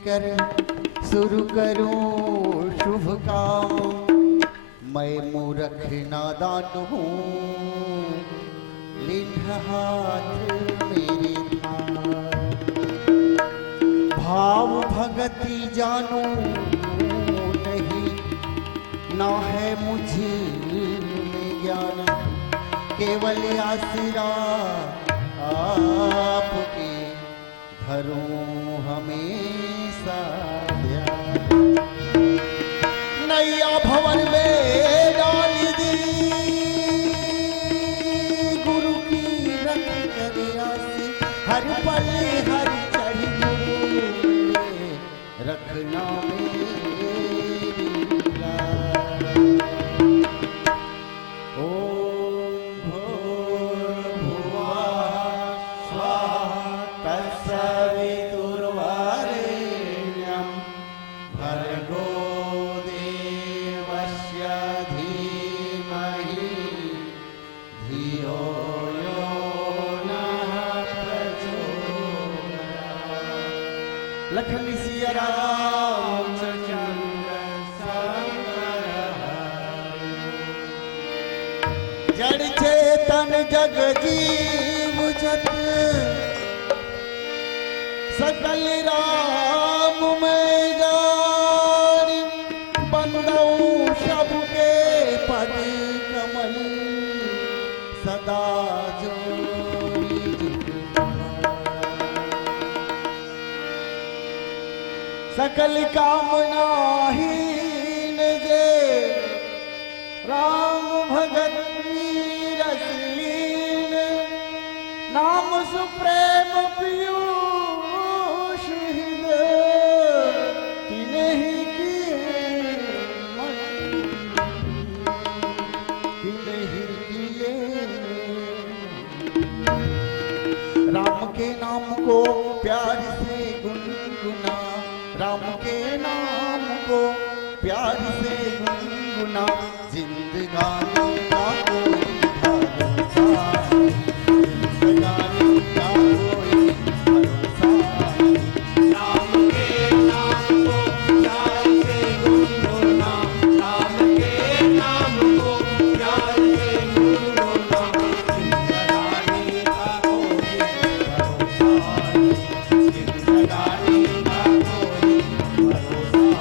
कर शुरू करूं शुभ काम। मैं मूर्ख नादान हूँ, लीन हाथ मेरे था। भाव भगति जानू नहीं, ना है मुझे में ज्ञान। केवल आसरा आपके धरूं हमेशा ध्यान। नैया भवन में डाल दी, गुरु की रख कर आसी। हर पल हर चढ़ गुरु रखना मेरी लाज। ओम भूर्भुवः स्वः तत्सवितुर्वरेण्यं भर्गो देवस्य धीमहि धियो यो नः प्रचोदयात्। लखन सिया रामचंद्र जड़ चेतन जग जीव जत, सकल राम में जानी। बंदऊ सबके पद कमल सदा जोरी। सकल कामना हीन जे राम भगत वीरस लीन। नाम सुप्रेम पीयूष हृदय, तिन्हीं किए तिन्हीं किए। राम के नाम को प्यार से गुनगुना, राम के नाम को प्यार से गुनगुना। जिंदगानी का कोई भरोसा, जिंदगानी का कोई भरोसा। राम के नाम को प्यार से गुनगुना, राम के नाम को प्यार से गुनगुना। जिंदगानी का कोई भरोसा, जिंदगानी का कोई भरोसा।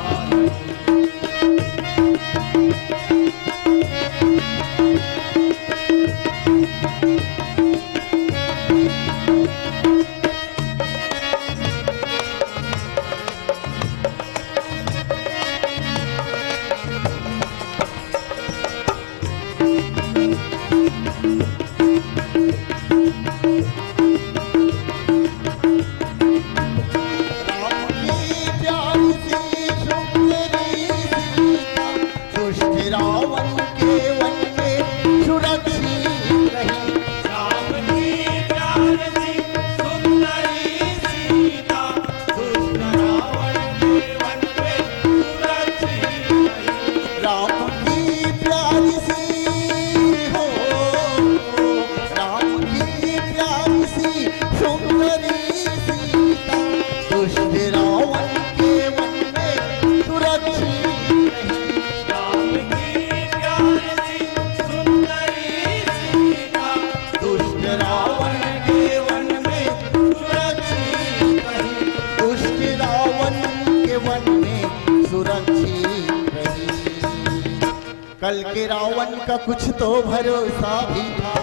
कल के रावण का कुछ तो भरोसा भी था,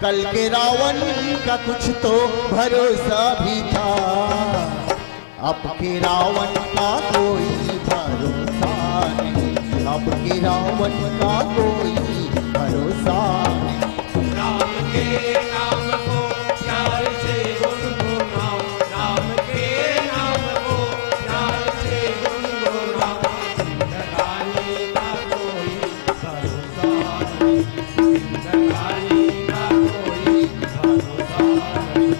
कल के रावण का कुछ तो भरोसा भी था। अब के रावण का कोई भरोसा नहीं, अब के रावण का कोई भरोसा नहीं। राम के नाम को प्यार से गुनगुनाओ, राम के नाम को प्यार से गुनगुनाओ। जिंदगानी का कोई भरोसा नहीं, जिंदगानी का कोई भरोसा नहीं।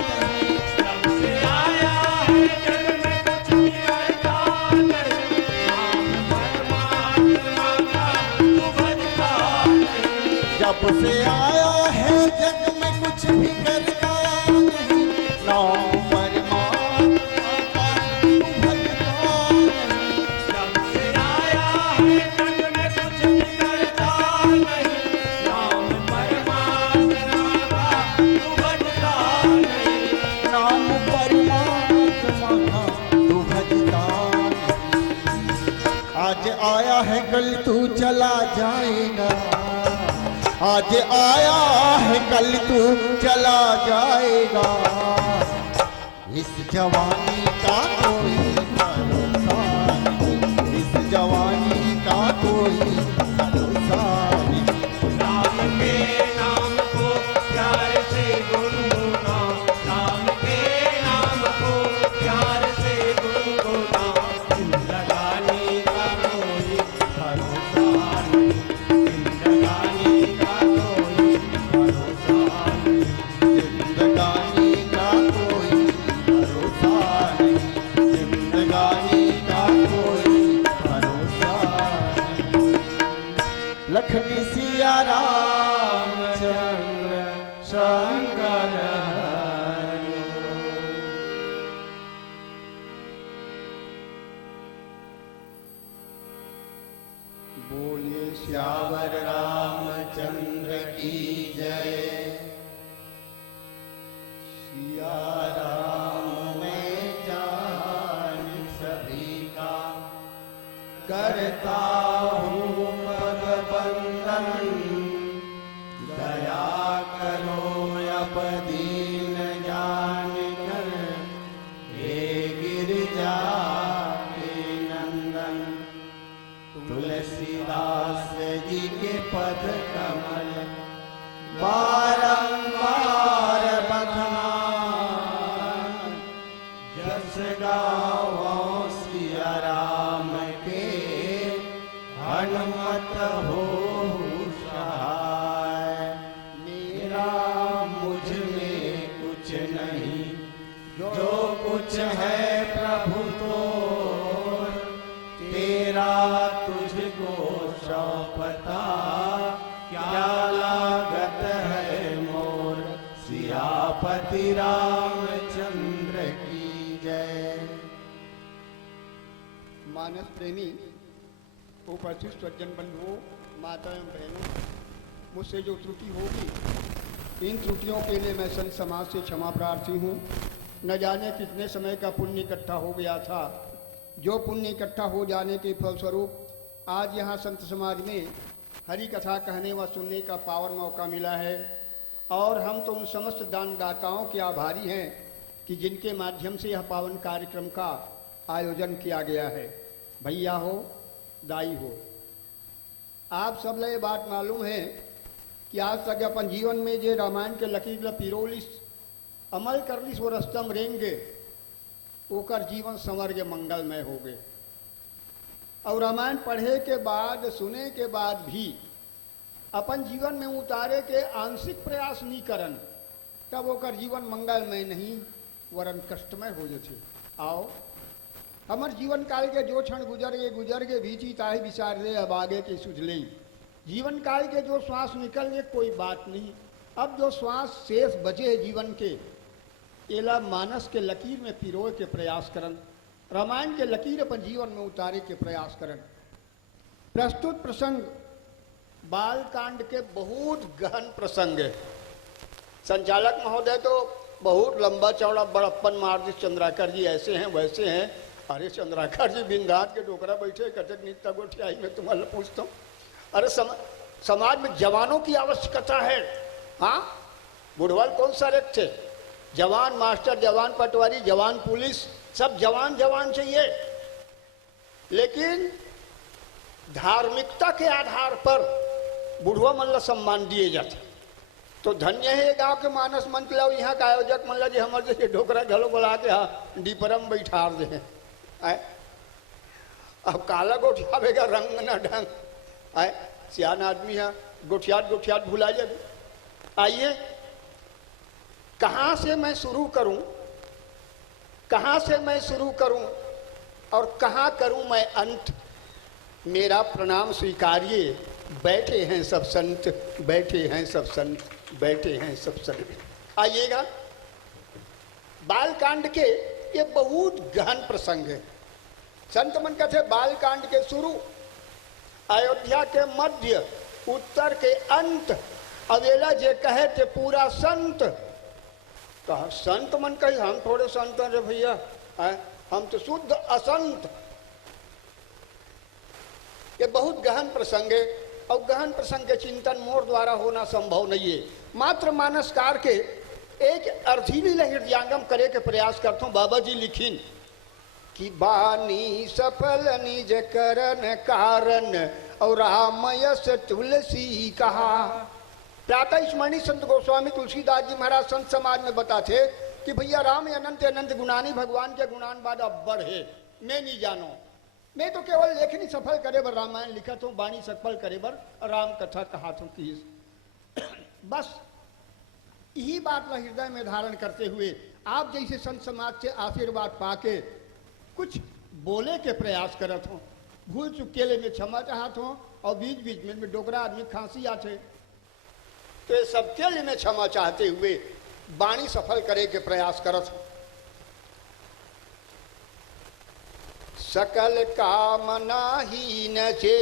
नहीं, जब से आया है जग में कुछ भी करता नहीं, नाम परमात्मा का तू भजता नहीं। जब से आया है जग में कुछ भी करता नहीं, नाम परमात्मा का तू भजता नहीं। जब से आया है जग में कुछ भी करता नहीं, नाम परमात्मा का तू भजता नहीं। नाम परमात्मा का तू भजता नहीं। आज आया है कल तू चला जाएगा, आज आया है कल तू चला जाएगा। इस जवानी का कोई भरोसा नहीं, इस जवानी का कोई भरोसा नहीं। राम के नाम को प्यार से गुनगुना, राम के नाम को प्यार से गुनगुना। जिंदगानी का कोई भरोसा नहीं, जिंदगानी का कोई भरोसा नहीं। जिंदगानी का कोई भरोसा नहीं, जिंदगानी का कोई भरोसा नहीं। लखनी सिया रामचंद्र शंकर हरि। बोलिए श्यावर रामचंद्र की जय। सिया राम मैं जान सभी का करता हूँ पद बंदन। दया करो अब दीन जान कर, हे गिरजा के नंदन। तुलसीदास जी के पद कमल बारंबार बखान। जस गावो सिया राम के, हनुमत हो सहाय। मेरा मुझ में कुछ नहीं, जो कुछ है प्रभु तो तेरा तुझको सौंपता। क्या लागत है मोर, सियापति रामचंद्र की जय। मानस प्रेमी उपस्थित सज्जन बंधुओं, माता एवं बहनों, मुझसे जो त्रुटि होगी, इन त्रुटियों के लिए मैं संत समाज से क्षमा प्रार्थी हूँ। न जाने कितने समय का पुण्य इकट्ठा हो गया था, जो पुण्य इकट्ठा हो जाने के फलस्वरूप आज यहाँ संत समाज में हरि कथा कहने व सुनने का पावन मौका मिला है। और हम तो उन समस्त दानदाताओं के आभारी हैं कि जिनके माध्यम से यह पावन कार्यक्रम का आयोजन किया गया है। भैया हो, दाई हो, आप सब ये बात मालूम है कि आज तक अपन जीवन में जे रामायण के लकीर ल पिरोलिस अमल करलिस वो रस्तम रेंगे, ओकर जीवन संवर के मंगलमय हो गए। और रामायण पढ़े के बाद, सुने के बाद भी अपन जीवन में उतारे के आंशिक प्रयास नहीं करन, तब ओकर जीवन मंगलमय नहीं वरन कष्टमय हो जाते। आओ, हमार जीवन काल के जो क्षण गुजर गए बीची ताही विचार ले, अब आगे की सुझ ले। जीवन काल के जो श्वास निकल गए कोई बात नहीं, अब जो श्वास शेष बचे जीवन के, एला मानस के लकीर में पिरोए के प्रयास करन, रामायण के लकीर अपन जीवन में उतारे के प्रयास करन। प्रस्तुत प्रसंग बाल कांड के बहुत गहन प्रसंग है। संचालक महोदय तो बहुत लंबा चौड़ा बड़प्पन मार दी, चंद्राकर जी ऐसे हैं वैसे हैं। अरे चंद्राकर जी बिंदात के डोकरा बैठे कटक नीता गोठियाई में तुम्हारा पूछता हूँ। अरे समाज में जवानों की आवश्यकता है। हाँ, बुढ़वाल कौन सा रेख थे, जवान मास्टर, जवान पटवारी, जवान पुलिस, सब जवान जवान चाहिए। लेकिन धार्मिकता के आधार पर बुढ़वा मल्ला सम्मान दिए जाते। तो धन्य है गांव के मानस मंत्र लो, यहाँ का आयोजक मल्ला जी हमारे जैसे ढोकरा घलो बोला के हाँ डीपरम बैठार दे। अब काला गोठियावेगा रंग न ढंग, आए सियान आदमी है गोठियात गोठियात भुला जाए। आइए कहाँ से मैं शुरू करूं, कहाँ से मैं शुरू करूं और कहाँ करूं मैं अंत। मेरा प्रणाम स्वीकारिए, बैठे हैं सब संत, बैठे हैं सब संत, बैठे हैं सब संत। आइएगा, बालकांड के ये बहुत गहन प्रसंग है। संत मन कहते बालकांड के शुरू, अयोध्या के मध्य, उत्तर के अंत, अवेला जे कहे थे पूरा संत। कहा संत मन कही हम थोड़े संत हैं रे भैया, हम तो शुद्ध असंत। ये बहुत गहन प्रसंग है और गहन प्रसंग के चिंतन मोर द्वारा होना संभव नहीं है। मात्र मानसकार के एक अर्थिली हृदयांगम करे के प्रयास करता हूँ। बाबा जी लिखिन कि बानी सफल निज करन कारण और रामयस तुलसी कहा। प्रातः स्मरणीय संत गोस्वामी तुलसीदास जी महाराज संत समाज में बताते कि भैया राम अनंत अनंत गुणानी, भगवान के गुणान बाद अब बढ़े मैं नहीं जानो। मैं तो केवल लेखनी सफल करे बर रामायण लिखत हूँ, बाणी सफल करे बर राम कथा कहा हूँ कि बस यही बात ला हृदय में धारण करते हुए आप जैसे संत समाज से आशीर्वाद पाके कुछ बोले के प्रयास करत हूँ। भूल चुक के लिए मैं क्षमा चाहत हूँ और बीच बीच में डोगरा आदमी खांसी आते, तो ये सबके लिए मैं क्षमा चाहते हुए बाणी सफल करे के प्रयास करत हूँ। सकल कामना हीन चे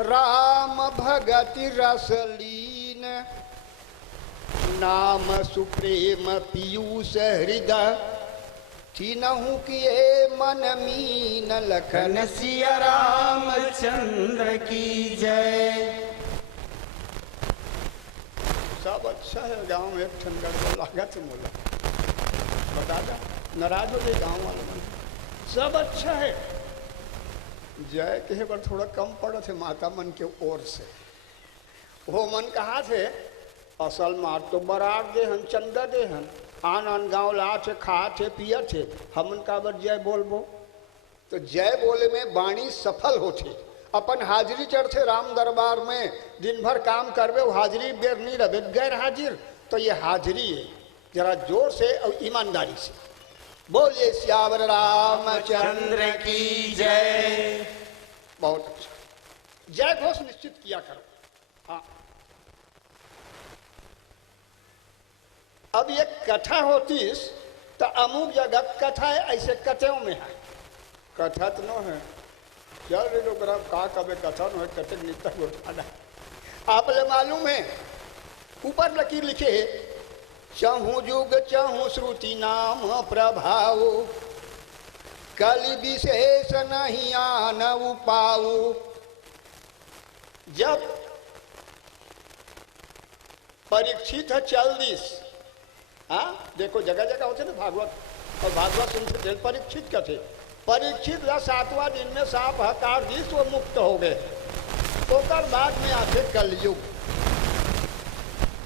राम भगति रस लीन, नाम सुप्रेम पीयूष हृदय, तीनहु किए मन मीन लखन सिया रामचंद्र की जय। सब अच्छा है। गांव में एक ठंडा लागत मोला बता दा, नाराज हो गए गाँव वाले। सब अच्छा है, जय कहे पर थोड़ा कम पड़ा थे माता मन के ओर से। वो मन कहा थे असल मार तो बरार दे हन, चंदा दे हन, आन आन गाँव ला थे, खा थे, पिया थे, हमन का बर जय बोलबो। तो जय बोले में बाणी सफल होती। अपन हाजिरी चढ़ते राम दरबार में, दिन भर काम करवे, वो हाजिरी बेर नहीं रहे, गैर हाजिर। तो ये हाजिरी है, जरा जोर से और ईमानदारी से बोलिए श्यावर रामचंद्र की जय। बहुत अच्छा, जय घोष निश्चित किया करो। हाँ, अब ये कथा होती तो अमुक जगह कथा है, ऐसे कथों में है, कथा तो न है। चल रे लोग का कबे कथा न है, कथक नित्य गोठाना। आप ले मालूम है ऊपर लकीर लिखे है, चहु जुग चहु श्रुति नाम प्रभाव, कलि विशेष नहीं आन उपाऊ। जब परीक्षित है 40, हाँ देखो जगह जगह होते ना भागवत, और भागवत सुनते परीक्षित का थे। परीक्षित 7वां दिन में सांप हकार दी तो मुक्त हो गए। ओकर बाद में आते कलयुग।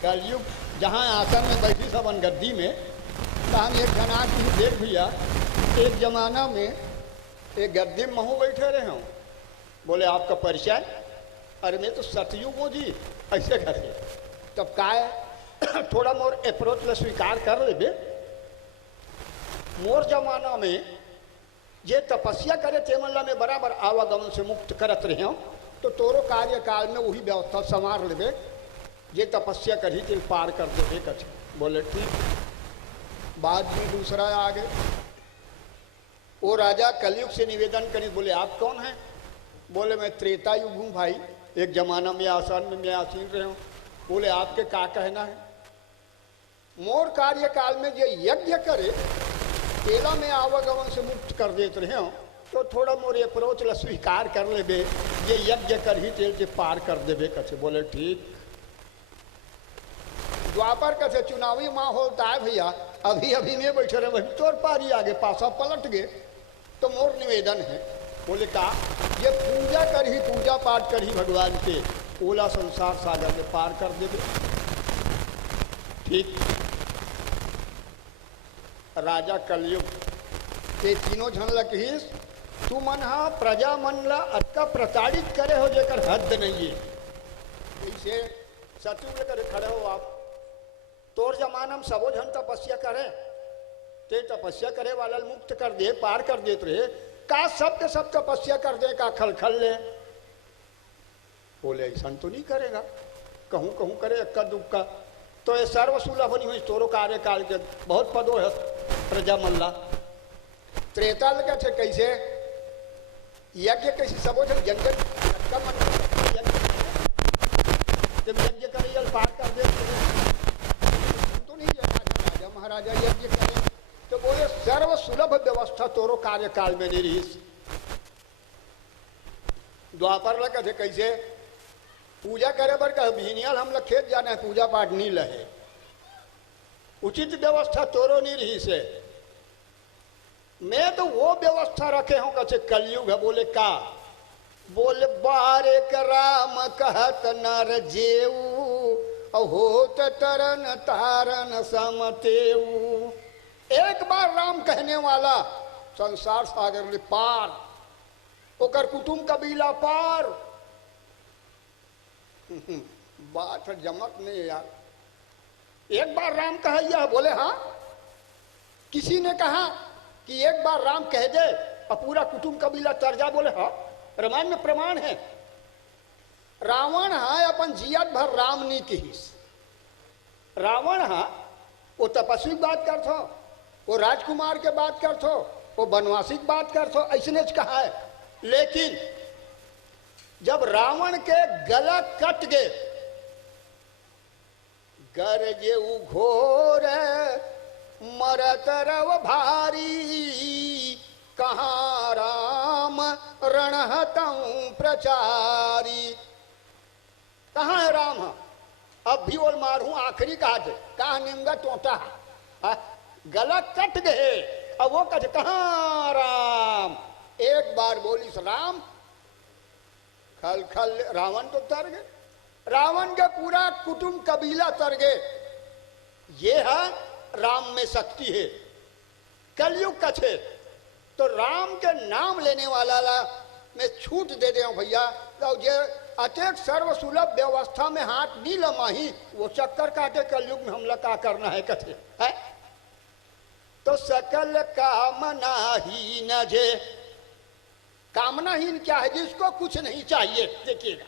कलयुग जहाँ आसन में बैठी सबन गद्दी में, तो हम एक घना की देख भैया, एक जमाना में एक गद्दी में महू बैठे रहे हूँ। बोले आपका परिचय? अरे मैं तो सतयुग हूँ जी, ऐसे करे। तब का है थोड़ा मोर अप्रोच ले स्वीकार कर ले बे। मोर जमाना में जे तपस्या करे तेमल्ला में बराबर आवागमन से मुक्त करत रहे हूँ, तो तोरो कार्यकाल में वही व्यवस्था संवार लेबे। जे तपस्या करी तिल पार कर दे कछ। बोले ठीक। बाद में दूसरा आ गए, वो राजा कलयुग से निवेदन करी। बोले आप कौन हैं? बोले मैं त्रेता युग हूँ भाई, एक जमाना में आसान में मैं आसीन रहे हूँ। बोले आपके क्या कहना है? मोर कार्यकाल में जो यज्ञ करे तेला में आवागमन से मुक्त कर देते रहे हो, तो थोड़ा मोर अप्रोच ला स्वीकार कर लेबे। ये यज्ञ कर ही तेल से पार कर देबे कछे। बोले ठीक। द्वापर कथे चुनावी माहौल है भैया, अभी अभी में बैठे रहे, वही तोर पारी आगे पासा पलट गए। तो मोर निवेदन है। बोले का ये पूजा कर ही, पूजा पाठ कर ही भगवान के, ओला संसार सागर में पार कर देबे। ठीक। राजा कलयुग के तीनों झन लकहीस, तू मन हा प्रजा मन ला अटका प्रताड़ित करे हो जेकर हद नहीं है। ऐसे सतयुग करे खड़े हो आप, तोर जमाना में सबो जन तपस्या करे, ते तपस्या करे वाला मुक्त कर दे, पार कर देत रहे, का सब के सब तपस्या कर दे, का खल ले। बोले ऐसा तो नहीं करेगा, कहूँ कहूँ करे इक्का दुक्का। तो ये सर्व सुलभ नहीं हुई तोरो कार्यकाल के बहुत पदो है प्रजा मल्ला। त्रेता लगा थे कैसे यज्ञ कैसे सबो जन जन जब यज्ञ करे पार कर दे तो नहीं राजा महाराजा यज्ञ करे। तो बोले सर्व सुलभ व्यवस्था तोरो कार्यकाल में नहीं रही। द्वापर लगा थे कैसे पूजा करे बर कह भीनियल हम लोग खेत जाने पूजा पाठ नहीं लहे, उचित व्यवस्था तोरो नहीं रही से। मैं तो वो व्यवस्था रखे हूं कचे कलयुग है। बोले का? बोले बारे का राम कहत नर जेऊ होत तरन तारन समतेऊ। एक बार राम कहने वाला संसार सागर ले पार, ओकर कुटुंब कबीला पार। बात जमक नहीं यार। एक बार राम कहा यह, बोले हाँ। किसी ने कहा कि एक बार राम कह दे और पूरा कुटुंब कबीला तर जा, बोले हाँ रामायण में प्रमाण है। रावण हाँ अपन जियत भर राम नहीं कहिस। रावण हाँ वो तपस्वी की बात कर थो, वो राजकुमार के बात कर थो, वो बनवासी की बात कर थो, ऐसने कहा है। लेकिन जब रावण के गला कट गए, गरजे घोर मरत रव भारी, कहाँ राम रणहतऊ प्रचारी। कहाँ है राम? अब भी और मारू आखिरी काज, कहा निमगा टोटा गला कट गए। अब वो कहते कहाँ राम? एक बार बोली राम, खल खल रावण तो तर गए, रावण का पूरा कुटुंब कबीला तर गए। ये है राम में शक्ति है। कलयुग का छे तो राम के नाम लेने वाला ला मैं छूट दे दे भैया। तो ये अतेक सर्व सुलभ व्यवस्था में हाथ नहीं लमाही, वो चक्कर काटे कलयुग में हमला का करना है कथे है। तो सकल कामना ही न जे, कामनाहीन क्या है? जिसको कुछ नहीं चाहिए। देखिएगा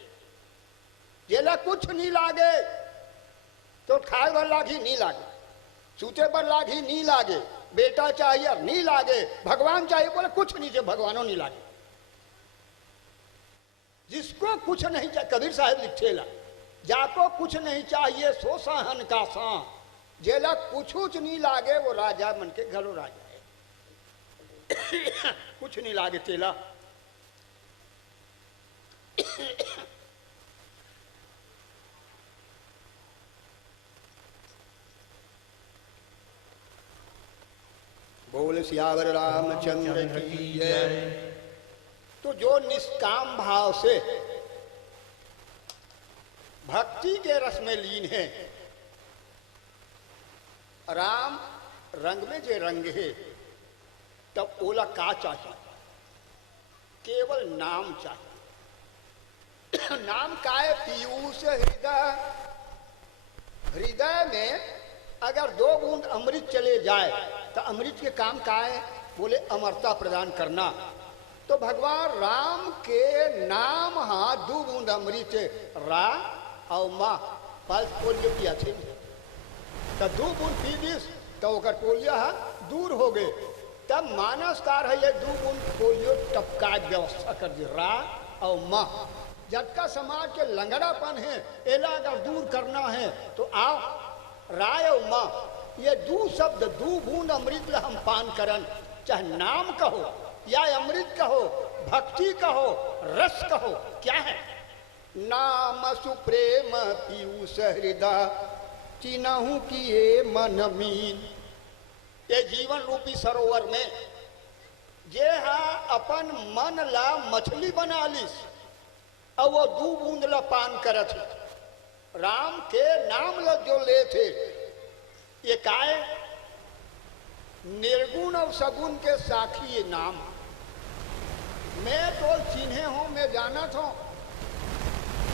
जेला कुछ नहीं लागे तो खाए भर लागी नहीं लागे, सूते पर लागी नहीं लागे, बेटा चाहिए नहीं लागे, भगवान चाहिए बोले कुछ नहीं चाहिए, भगवानों नहीं लागे। जिसको कुछ नहीं चाहिए, कबीर साहब लिखेला, जाको कुछ नहीं चाहिए सो सहन का सा, जेला कुछ नहीं लागे वो राजा मन के घरो राजा है। कुछ नहीं लागे तेला। बोल सियावर रामचंद्र की जय। तो जो निष्काम भाव से भक्ति के रस में लीन है, राम रंग में जे रंग है, तब ओला का चाहिए? केवल नाम चाहिए। नाम का है? पीयूष हृदय। हृदय में अगर 2 बूंद अमृत चले जाए तो अमृत के काम का है? बोले अमरता प्रदान करना। तो भगवान राम के नाम हाँ 2 बूंद अमृत रा और माँ पल्स पोलियो की अच्छी तो 2 बूंद पी दिस तो ओकर पोलियो है दूर हो गए। तब मानसकार है ये 2 बूंद पोलियो टपका व्यवस्था कर दी रा और माँ। जबका समाज के लंगड़ापन है, एला अगर दूर करना है तो आओ राय और माँ, ये 2 शब्द 2 बूंद अमृत ला हम पान करन। चाहे नाम कहो या अमृत कहो, भक्ति कहो, रस कहो, क्या है? नाम सुप्रेम पीयूष हृदय, चिन्हू किए मन मीन। ये जीवन रूपी सरोवर में जे हा अपन मन ला मछली बना लिस और वो 2 बूंद ला पान करत है। राम के नाम ला जो ले थे, ये काय निर्गुण और सगुण के साखी ये नाम। मैं तो चिन्हे हूं, मैं जाना था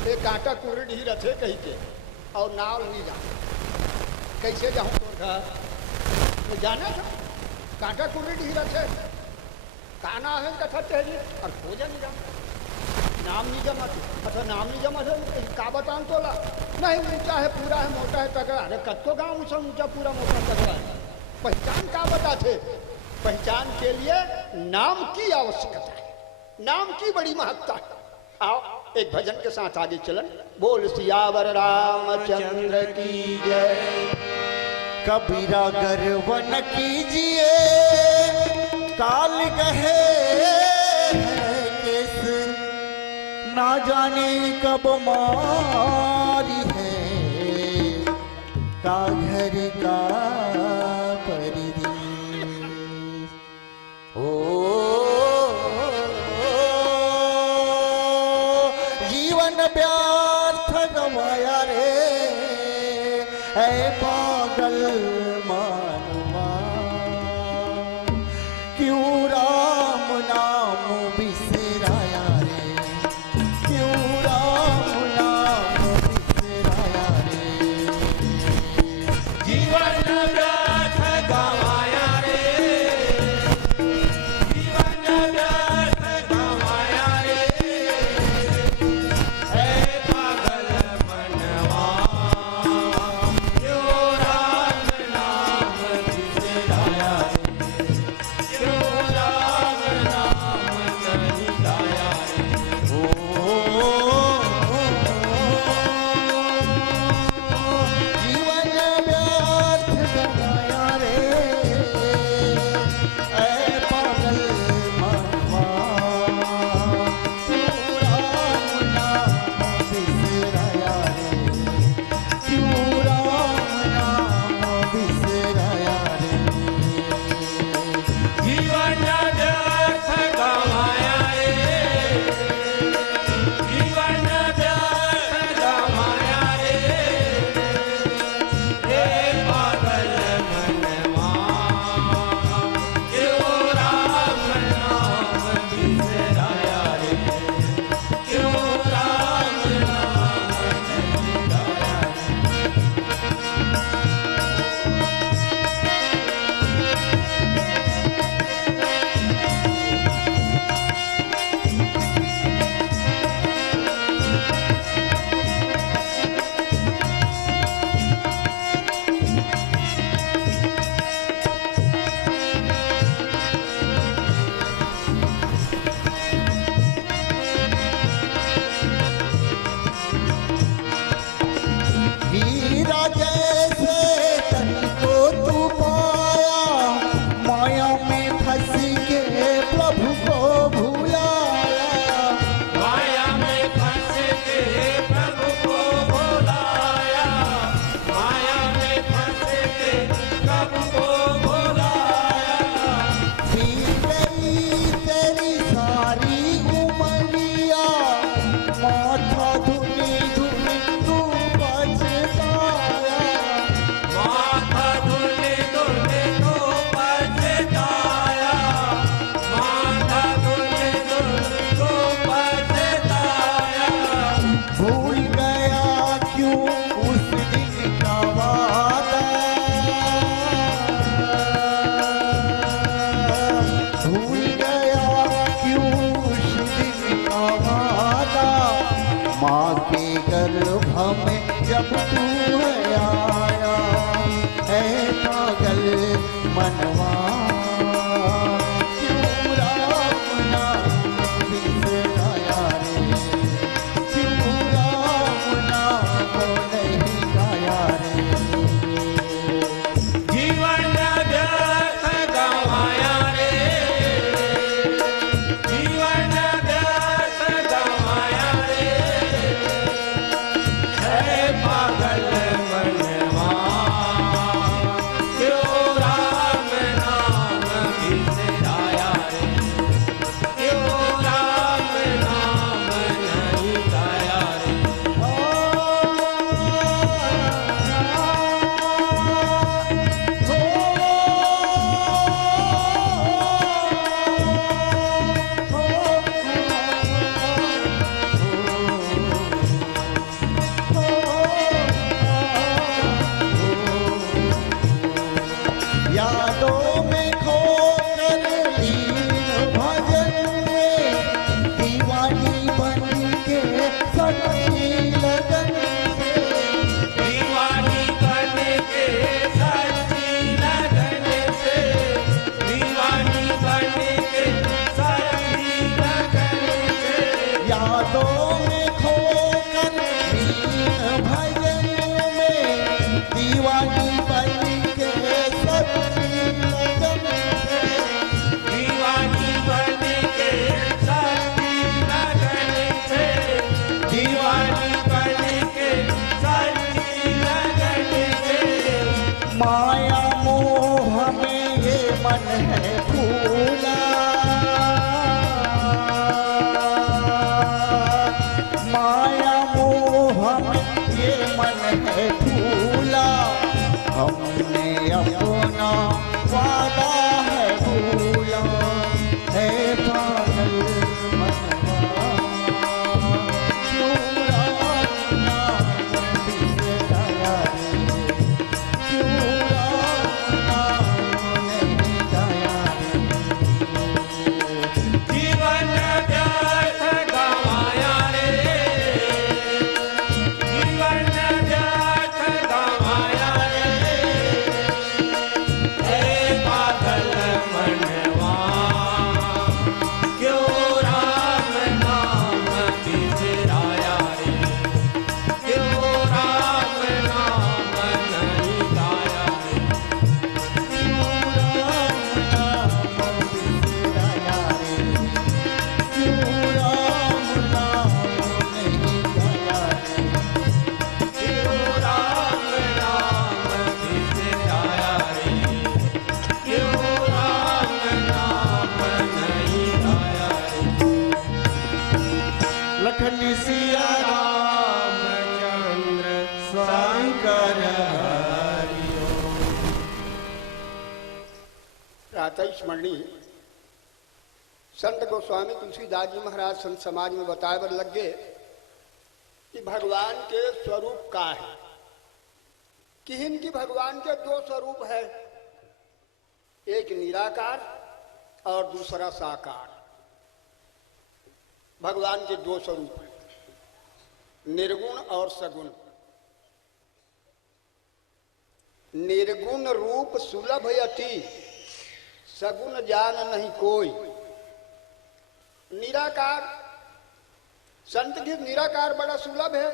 ये कांटा कुरडी रथे कही के और नाव नहीं जाना। कैसे जाऊं तोर घर? तो जाना था कांटा कुली ढीरा थे काना है कथा तेरी और खोजा नहीं जाना नाम नहीं जमा थे अच्छा नाम नहीं जमा थे का बतान तोला नहीं ऊंचा है पूरा है मोटा है तगड़ा अरे कत्तो गाँव ऊंचा ऊंचा पूरा मोटा तगड़ा है पहचान का बता थे पहचान के लिए नाम की आवश्यकता है नाम की बड़ी महत्ता है आओ एक भजन के साथ आगे चलन बोल सियावर रामचंद्र की जय कबीरा गर्व न कीजिए काल कहे किस ना जाने कब मारी है का घर का परिदेश ओ जीवन व्यर्थ गवाया रे ऐ पागल मानवा क्यों राम नाम बिसराया रे क्यों राम नाम बिसराया रे जीवन व्यर्थ गवाया रे जीवन व्यर्थ गवाया रे हे पागल मनवा क्यों राम नाम बिसराया रे क्यों राम नाम नहीं गाया रे ओ जीवन व्यर्थ गवाया रे ऐ पागल मनवा क्यों राम नाम बिसराया रे क्यों राम नाम बिसराया रे जीवन व्यर्थ गवाया रे जीवन व्यर्थ गवाया रे हे पागल मनवा क्यों राम नाम बिसराया रे क्यों राम नाम नहीं गाया रे हीरा जैसे तन को तू पाया माया में फंस के प्रभु को भुलाया माया में फंस के प्रभु को बुलाया माया में फंस के प्रभु को बुलाया फिर गई तेरी सारी उमरिया माथा धुनी धुनी तू बचताया माथा धुले धुले तो पछताया माथा धुले धुले तो पछताया भूल गया क्यों उस दिन का वादा भूल गया क्यों उस दिन का वादा माँ के गर्भ में जब तू है आया है पागल मनवा क्यों राम नाम बिसराया रे क्यों राम नाम नहीं गाया रे जीवन व्यर्थ गवाया रे जीवन व्यर्थ गवाया रे हे पागल मनवा क्यों राम नाम यादों में खोकर लीन भजन में दीवानी बन के सच्ची लगन से दीवानी बन के सच्ची लगन से दीवानी बन के सच्ची लगन से यादों में खोकर लीन भजन में दीवानी बन के सच्ची लगन से दीवानी बन के सच्ची लगन से दीवानी बन के सच्ची लगन से माया मोह में ये मन है फूला माया मोह में ये मन है फूला हमने अपना वादा है भूला है पागल मनवा क्यों राना बिसराया रे क्यों राना नहीं गाया रे जीवन व्यर्थ गवाया रे जीवन व्यर्थ गवाया रे हे पागल मनवा क्यों राम नाम बिसराया रे क्यों राम नाम नहीं गाया रे क्यों राम नाम बिसराया रे क्यों राम नाम नहीं गाया रे क्यों राम नाम बिसराया रे क्यों राम नाम नहीं गाया रे लखन सिया रामचंद्र शंकर प्रातः स्मरणी संत गोस्वामी तुलसीदास जी महाराज संत समाज में बताए बर लग गए कि भगवान के स्वरूप का है कि इनकी भगवान के दो स्वरूप है, एक निराकार और दूसरा साकार। भगवान के दो स्वरूप हैं, निर्गुण और सगुण। निर्गुण रूप सुलभ अति सगुण जान नहीं कोई। निराकार संत की निराकार बड़ा सुलभ है,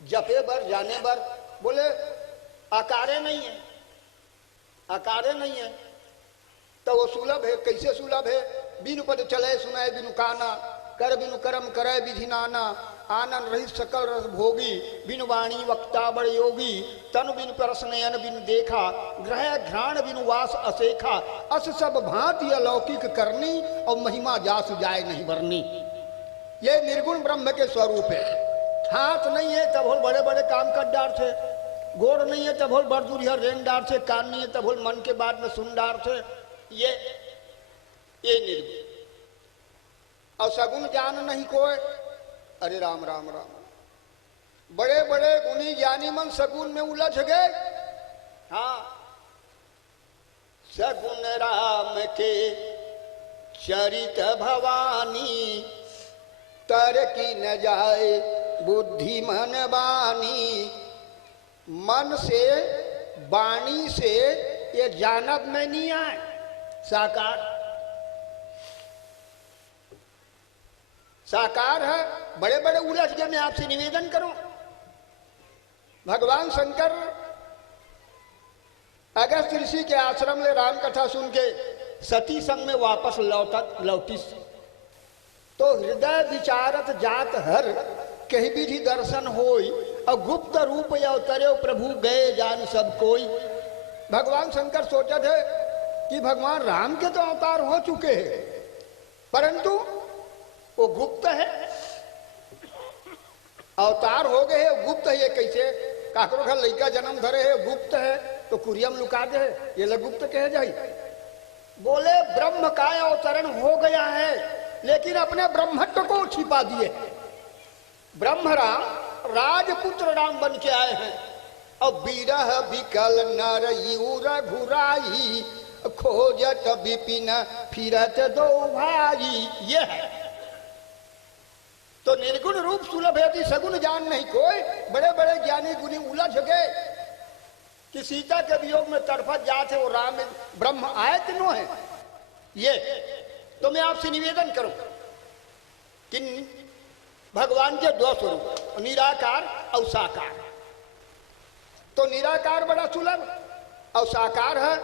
जपे बर जाने बर बोले आकारे नहीं है, आकारे नहीं है तो वो सुलभ है। कैसे सुलभ है? बिनु पद चले सुनाए बिनु काना, कर बिनु कर्म करे विधि नाना, आनंद रहित सकल रस भोगी, बिनु वाणी वक्ता बड़ योगी, तन बिनु परस नयन बिनु देखा, ग्रह घ्राण बिनु वास असेखा, अस सब भांति अलौकिक करनी और महिमा जास जाए नहीं बरनी। ये निर्गुण ब्रह्म के स्वरूप है। हाथ नहीं है तब होल बड़े बड़े काम कर डार थे, गोड़ नहीं है तब होल बड़ दूरिया रेन डार थे, कान नहीं है तब होल मन के बाद में सुन डार थे। ये निर्गुण और सगुण जान नहीं कोई। अरे राम राम राम, बड़े बड़े गुणी ज्ञानी मन सगुण में उलझ गए। हाँ, सगुण राम के चरित भवानी, तर की न जाए बुद्धि मन बानी। मन से वाणी से ये जानब में नहीं आए साकार। साकार है, बड़े बड़े उलझ गए। मैं आपसे निवेदन करूं, भगवान शंकर अगस्त ऋषि के आश्रम में राम कथा सुन के सती संग में वापस लौटिस तो हृदय विचारत जात हर कही विधि दर्शन होई, और गुप्त रूप अवतरे प्रभु गए जान सब कोई। भगवान शंकर सोचे थे कि भगवान राम के तो अवतार हो चुके हैं, परंतु वो गुप्त है, अवतार हो गए है, गुप्त है। ये कैसे काकरो घर लड़का जन्म धरे है, गुप्त है तो कुरियम लुका दे, ये लोग गुप्त कहे जाए। बोले ब्रह्म का अवतरण हो गया है, लेकिन अपने ब्रह्मत्व को छिपा दिए। ब्रह्म राम राजपुत्र राम बन के आए हैं, अब विरह विकल नर यूर घुराई, खोजत विपिन फिरत दो भाई। ये है तो निर्गुण रूप सुलभ यदि सगुण जान नहीं कोई। बड़े बड़े ज्ञानी गुनी उलझ गए कि सीता के वियोग में तड़फत जाते वो राम ब्रह्म आए कि नो है। ये तो मैं आपसे निवेदन करूं कि भगवान के दो स्वरूप, निराकार और साकार। तो निराकार बड़ा सुलभ और साकार है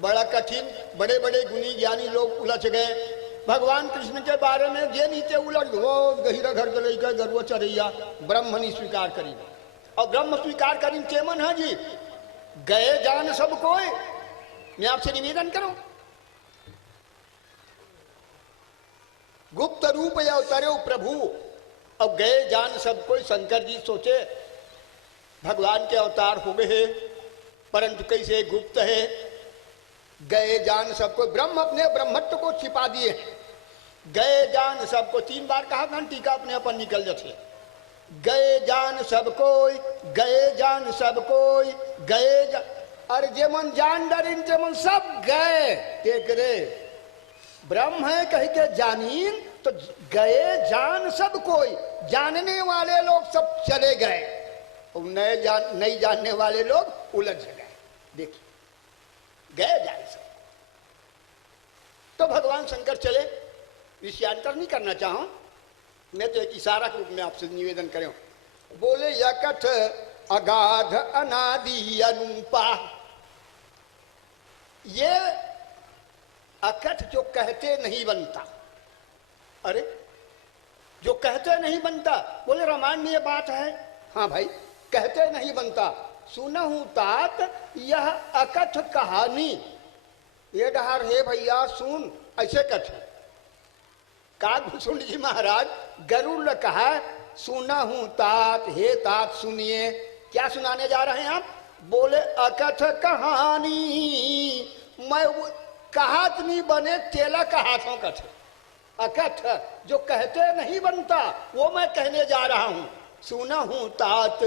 बड़ा कठिन। बड़े बड़े गुणी ज्ञानी लोग उलझ गए भगवान कृष्ण के बारे में। जे नीचे उलझ वो गहिरा घर के लेकर गर्व चढ़ैया ब्रह्म नहीं स्वीकार करी। और ब्रह्म स्वीकार करी चेमन है जी, गए जान सब कोई। मैं आपसे निवेदन करूं गुप्त रूप या उतरे प्रभु। अब गए जान सब कोई। शंकर जी सोचे भगवान के अवतार हो गए परंतु कैसे गुप्त है। गए जान सबको, ब्रह्म अपने ब्रह्मत्व को छिपा दिए। गए जान सबको 3 बार कहा था टीका अपने अपन निकल जाते। गए जान सब कोई, गए जान सब कोई, गए अरे जेमन जान डरिन जेमन सब गए टेकरे। ब्रह्म है कह के जानीन तो गए जान सब कोई। जानने वाले लोग सब चले गए और नहीं जानने वाले लोग उलझ गए। देखिए गए जान सब। तो भगवान शंकर चले। विषयांतर नहीं करना चाहूं मैं तो एक इशारा के रूप में आपसे निवेदन करें। बोले यकथ अगाध अनादि अनुपा। ये अकथ जो कहते नहीं बनता। अरे जो कहते नहीं बनता, बोले रामायण में ये बात है। हाँ भाई कहते नहीं बनता। सुना हूं तात यह अकथ कहानी। ये डहार हे भैया सुन ऐसे कथे। काकभूषण जी महाराज गरुड़ ने कहा सुना हूं तात, हे तात सुनिए। क्या सुनाने जा रहे हैं आप? बोले अकथ कहानी। मैं कहात नहीं बने तेला कहातों कथे। अकथ जो कहते नहीं बनता वो मैं कहने जा रहा हूं। सुना हूं तात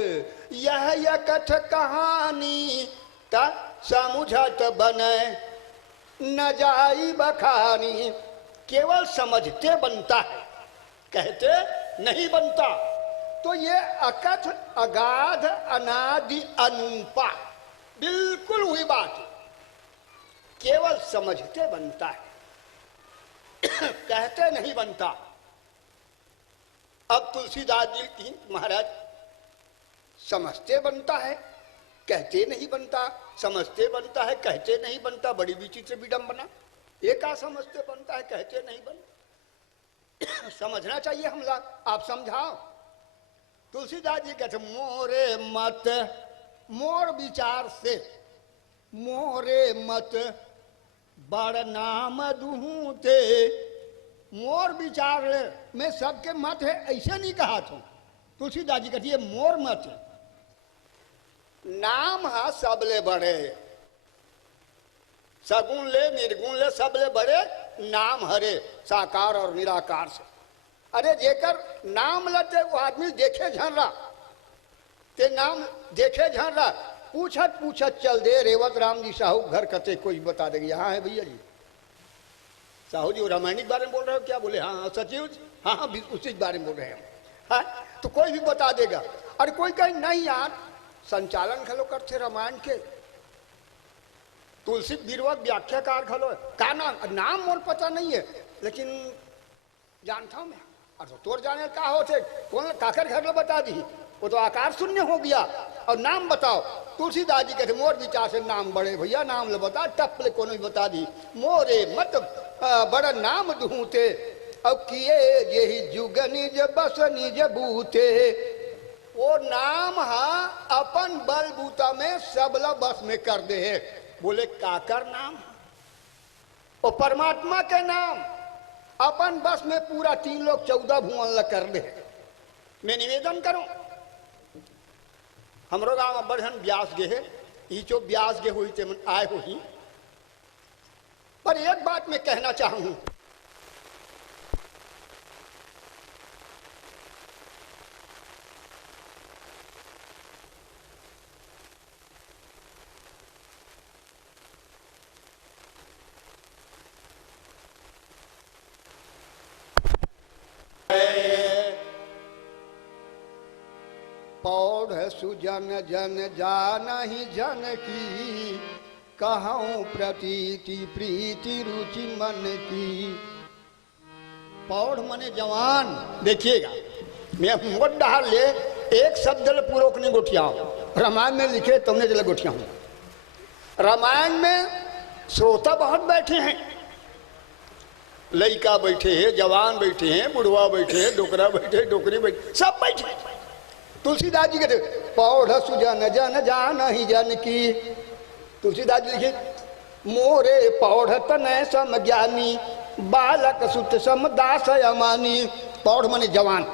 यह कथ कहानी, ता समुझत बने न जाई बखानी। केवल समझते बनता है, कहते नहीं बनता। तो ये अकथ अगाध अनादि अनुपा बिल्कुल हुई बात। केवल समझते बनता है कहते नहीं बनता। अब तुलसीदास जी की महाराज समझते बनता है कहते नहीं बनता, समझते बनता है कहते नहीं बनता। बड़ी विचित्र विडंबना। एका समझते बनता है कहते नहीं बनता। समझना चाहिए हम लोग। आप समझाओ। तुलसीदास जी कहते मोरे मत, मोर विचार से मोरे मत बड़ नाम दूते। मोर विचार में सबके मत है ऐसे नहीं कहा था। तुलसीदास जी कहती है मोर मत नाम है सबले बड़े। सगुण ले निर्गुण ले सबले बड़े नाम हरे साकार और निराकार से। अरे जेकर नाम लते वो आदमी देखे झन रहा ते नाम देखे झन रहा। पूछत पूछत चल दे रेवत राम जी साहू घर कते कोई बता देगी। हाँ है भैया जी साहू जी रामायणिक बारे में बोल रहे हो क्या? बोले हाँ हाँ सचिव हाँ हाँ उसी के बारे में बोल रहे हैं। हाँ तो कोई भी बता देगा। अरे कोई कहे नहीं यार संचालन खलो करते रामायण के तुलसी बीरवक व्याख्याकार खलो का नाम मोर पता नहीं है लेकिन जानता हूं मैं। और तोर जाने का होते कौन काकर घर लो बता दी। वो तो आकार शून्य हो गया। और नाम बताओ। तुलसीदास जी कहते मोर विचार से नाम बड़े भैया नाम ले बता टप ले कोनो बता दी। मोरे मत बड़ा नाम दूते अब किए यही जुग निज बस निज बूते। वो नाम हा अपन बलबूता में सबला बस में कर दे है। बोले काकर नाम वो परमात्मा के नाम अपन बस में पूरा 3 लोग 14 भुवन ल कर दे। मैं निवेदन करूं हमरो गांव में बढ़न ब्यास गे है ई जो ब्यास गे हुई थे आए हुई। पर एक बात मैं कहना चाहूं सुजन जन जानहि जन की, कहूँ प्रतीति प्रीति रुचि मन की। पौड़ मने जवान। देखिएगा, मैं मोट डाल ले एक शब्द पूर्वक नहीं गोठियाऊं। रामायण में लिखे तुमने जल गोठियाऊं। रामायण में श्रोता बहुत बैठे हैं, लड़का बैठे हैं, जवान बैठे हैं, बुढ़वा बैठे हैं, डोकरा बैठे, डोकरी बैठे, सब बैठे। तुलसीदास जी कहते पौढ़ सुजन जन जानहि जन की। तुलसीदास जी लिखे मोरे पौढ़ तनय सम ज्ञानी, बालक सुत सम दास अमानी। पौढ़ मने जवान।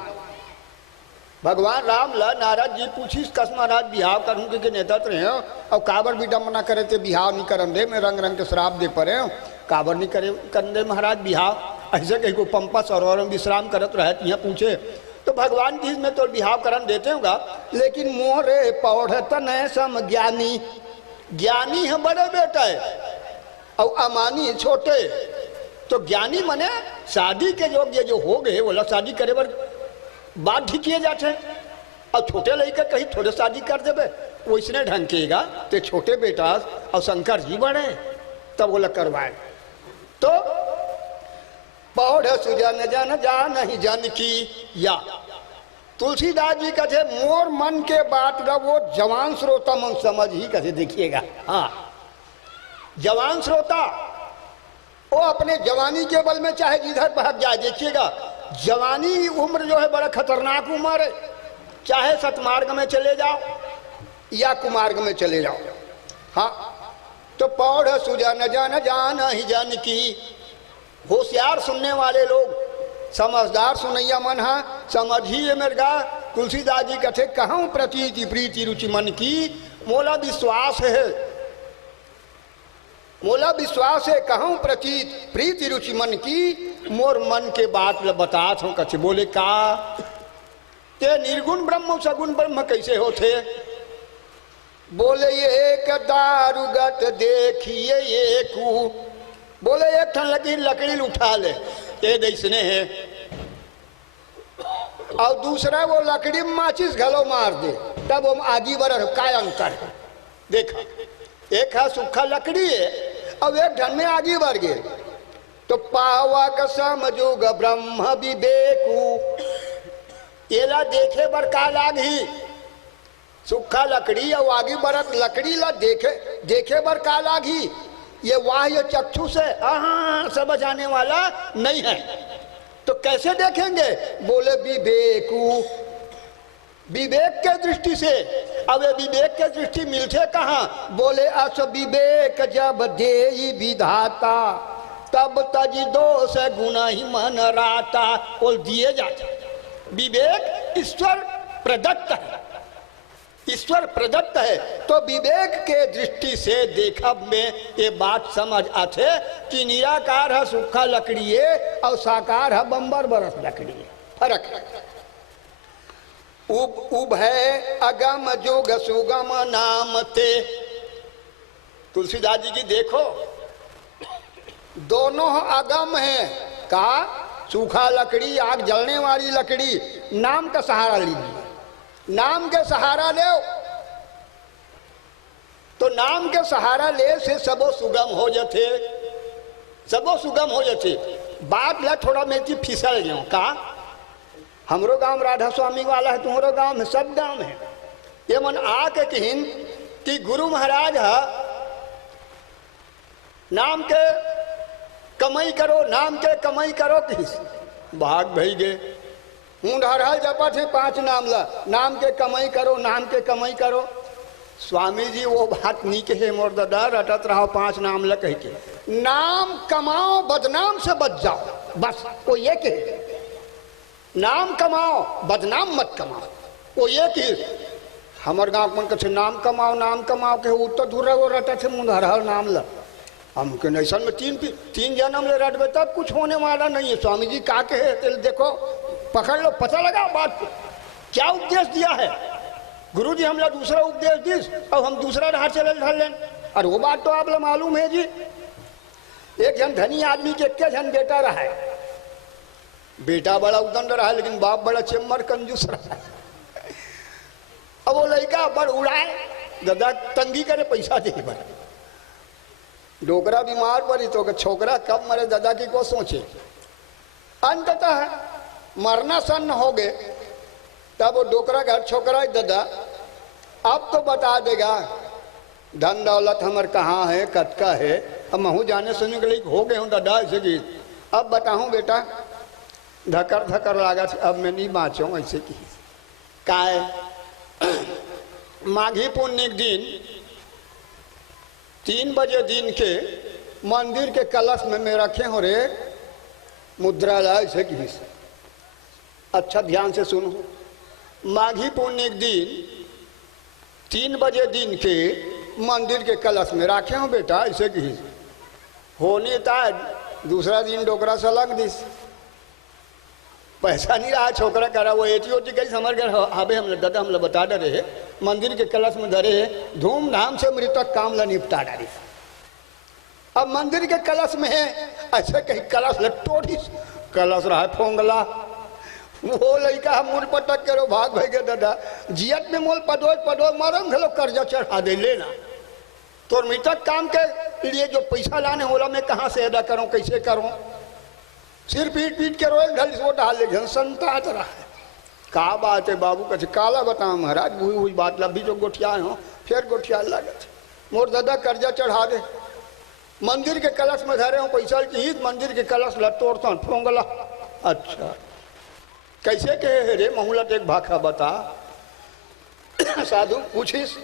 भगवान राम ला नारद जी पूछी कस महाराज बिहाव करूँ के नेतृत्व रहे और काबर भी मना करे थे बिहाव नहीं करन दे, मैं रंग रंग के श्राप दे पड़े काबर नहीं करे करन दे महाराज बिहाव। ऐसे कहीं को पंपा सरोवर में विश्राम करत रहे यहाँ पूछे तो भगवान जी में तो बिहाव करन देते होगा। लेकिन मोरे पौढ़ तनय सम ज्ञानी, ज्ञानी है बड़े बेटा है और अमानी छोटे। तो ज्ञानी मने शादी के योग्य जो हो गए बोला शादी करे बर बाध्य किए जाते हैं। और छोटे लड़के कहीं थोड़े शादी कर देवे वैसने ढंग केगा तो छोटे बेटा और शंकर जी बड़े तब बोला करवाए। तो पौढ़ सुजन जन जानहि जन की। या तुलसीदास जी कहते मोर मन के बात का वो जवान श्रोता मन समझ ही कहते। देखिएगा, हाँ जवान श्रोता वो अपने जवानी के बल में चाहे जिधर भाग जाए। देखिएगा, जवानी उम्र जो है बड़ा खतरनाक उम्र है। चाहे सतमार्ग में चले जाओ या कुमार्ग में चले जाओ। हाँ, तो पौढ़ सुजन जन जानहि जन की। होशियार सुनने वाले लोग, समझदार सुनैया मन है, समझिए मेरा। तुलसीदास जी कहते कहूँ प्रतीति प्रीति रुचि मन की। मोला विश्वास है, मोला विश्वास है, कहूँ प्रतीत प्रीति रुचि मन की। मोर मन के बात बतात हूँ। कछ बोले का ते निर्गुण ब्रह्म सगुण ब्रह्म कैसे होते। बोले एक दारुगत देखिए एकू। बोले एक ठन लकड़ी उठा ले ये दैसने है और दूसरा वो लकड़ी माचिस घलो मार दे तब वो आगे बढ़। काय अंतर है देखा, एक है सूखा लकड़ी है अब एक ढन में आगे बढ़ गए। तो पावक समझोग ब्रह्म विवेकू। एला देखे बर का लागी सूखा लकड़ी और आगे बढ़त लकड़ी ला देखे बर का लागी। ये वाह्य चक्षु से समझ आने वाला नहीं है। तो कैसे देखेंगे। बोले विवेकू, विवेक के दृष्टि से। अब ये विवेक के दृष्टि मिलते कहाँ। बोले अस विवेक जब देई विधाता, तब तज दोष गुण ही मन राता। बोल दिए जाते। विवेक ईश्वर प्रदत्त है, ईश्वर प्रदत्त है। तो विवेक के दृष्टि से देखा में ये बात समझ आते कि निराकार है सूखा लकड़ी है और साकार है बम्बर बरस लकड़ी है। फर्क है। उभय अगम जोग सुगम नाम ते। तुलसीदास जी की देखो दोनों अगम है का सूखा लकड़ी आग जलने वाली लकड़ी। नाम का सहारा लीजिए, नाम के सहारा ले तो नाम के सहारा ले से सबो सुगम हो जाते, सबो सुगम हो जाते। बात ला थोड़ा मेथी फिसल गयो का। हमरो गांव राधा स्वामी वाला है, तुम्हारो गांव में सब गांव है। ये मन आके कहिन कि गुरु महाराज है नाम के कमाई करो, नाम के कमाई करो। किस भाग भई गए हूँ हर जपा थे 5 नाम ला, नाम के कमाई करो, नाम के कमाई करो। स्वामी जी वो बात नहीं कहे मोर दादा रटत रहो 5 नाम ला कह के। नाम कमाओ बदनाम से बच जाओ, बस वो ये कहे। नाम कमाओ बदनाम मत कमाओ, वो ये कहे। हमार गाँव मन कहे नाम कमाओ के उत्तर दूर वो रटत थे मुँह हर नाम ला। हमके नैसन में 3 जन्म ले रटबे तब कुछ होने वाला नहीं है। स्वामी जी का कहे देखो पकड़ लो, पता लगा बात क्या उपदेश दिया है। गुरु जी हमला दूसरा उपदेश दिस और हम दूसरा राह चले ढल लें। और वो बात तो आप लोग मालूम है जी। एक जन धनी आदमी के एक जन बेटा रहा है। बेटा बड़ा उदंड रहा है लेकिन बाप बड़ा चेम्मर कंजूस रहा है। अब वो लड़का बड़ उड़ाए दादा तंगी करे पैसा दे बर डोकरा बीमार पड़ी तो छोकरा कब मरे दादा की को सोचे। अंततः मरना सन्न हो गए तब वो डोकरा घर छोकरा दादा अब तो बता देगा धन दौलत हमार कहाँ है कतका है। अब महू जाने सुनने के लिए हो गए हूँ दादा ऐसे गीत। अब बताऊँ बेटा धकर धकर लागत अब मैं नहीं बाँचूँ ऐसे की काय माघी पुण्य दिन 3 बजे दिन के मंदिर के कलश में मैं रखे हो रे मुद्रा लाए से की। अच्छा ध्यान से सुनो माघी पुण्य दिन 3 बजे दिन के मंदिर के कलश में रखे हो बेटा ऐसे की होने था दूसरा दिन डोकरा से लग दिस पैसा नहीं रहा छोकरा करा वो एटी ओटी कहीं समझ गए हाबे हमने दादा हमने बता डरे मंदिर के कलश में धरे धूमधाम से मृतक काम ला निपटा डाली। अब मंदिर के कलश में है ऐसे कहीं कलश लटोड़ी कलश रहा फोंगला वो लड़का मूल पटक करो भाग भाई के दादा जियत में मोल पदो मरम घलो कर्जा चढ़ा दे लेना तो मृतक काम के लिए जो पैसा लाने होला मैं कहाँ से अदा करूँ कैसे करूँ सिर पीट पीट के रोए ढल वो डाल ले जनसंता रहा है। का बात है बाबू कहे काला बताओ महाराज हुई हुई बात लभी जो गोठिया हो फिर गोठिया लगत मोर दादा कर्जा चढ़ा दे मंदिर के कलश में धरे हो पैसा की मंदिर के कलश लटोड़ता फोंगला। अच्छा कैसे कहे रे महूलत एक भाखा बता साधु पूछिस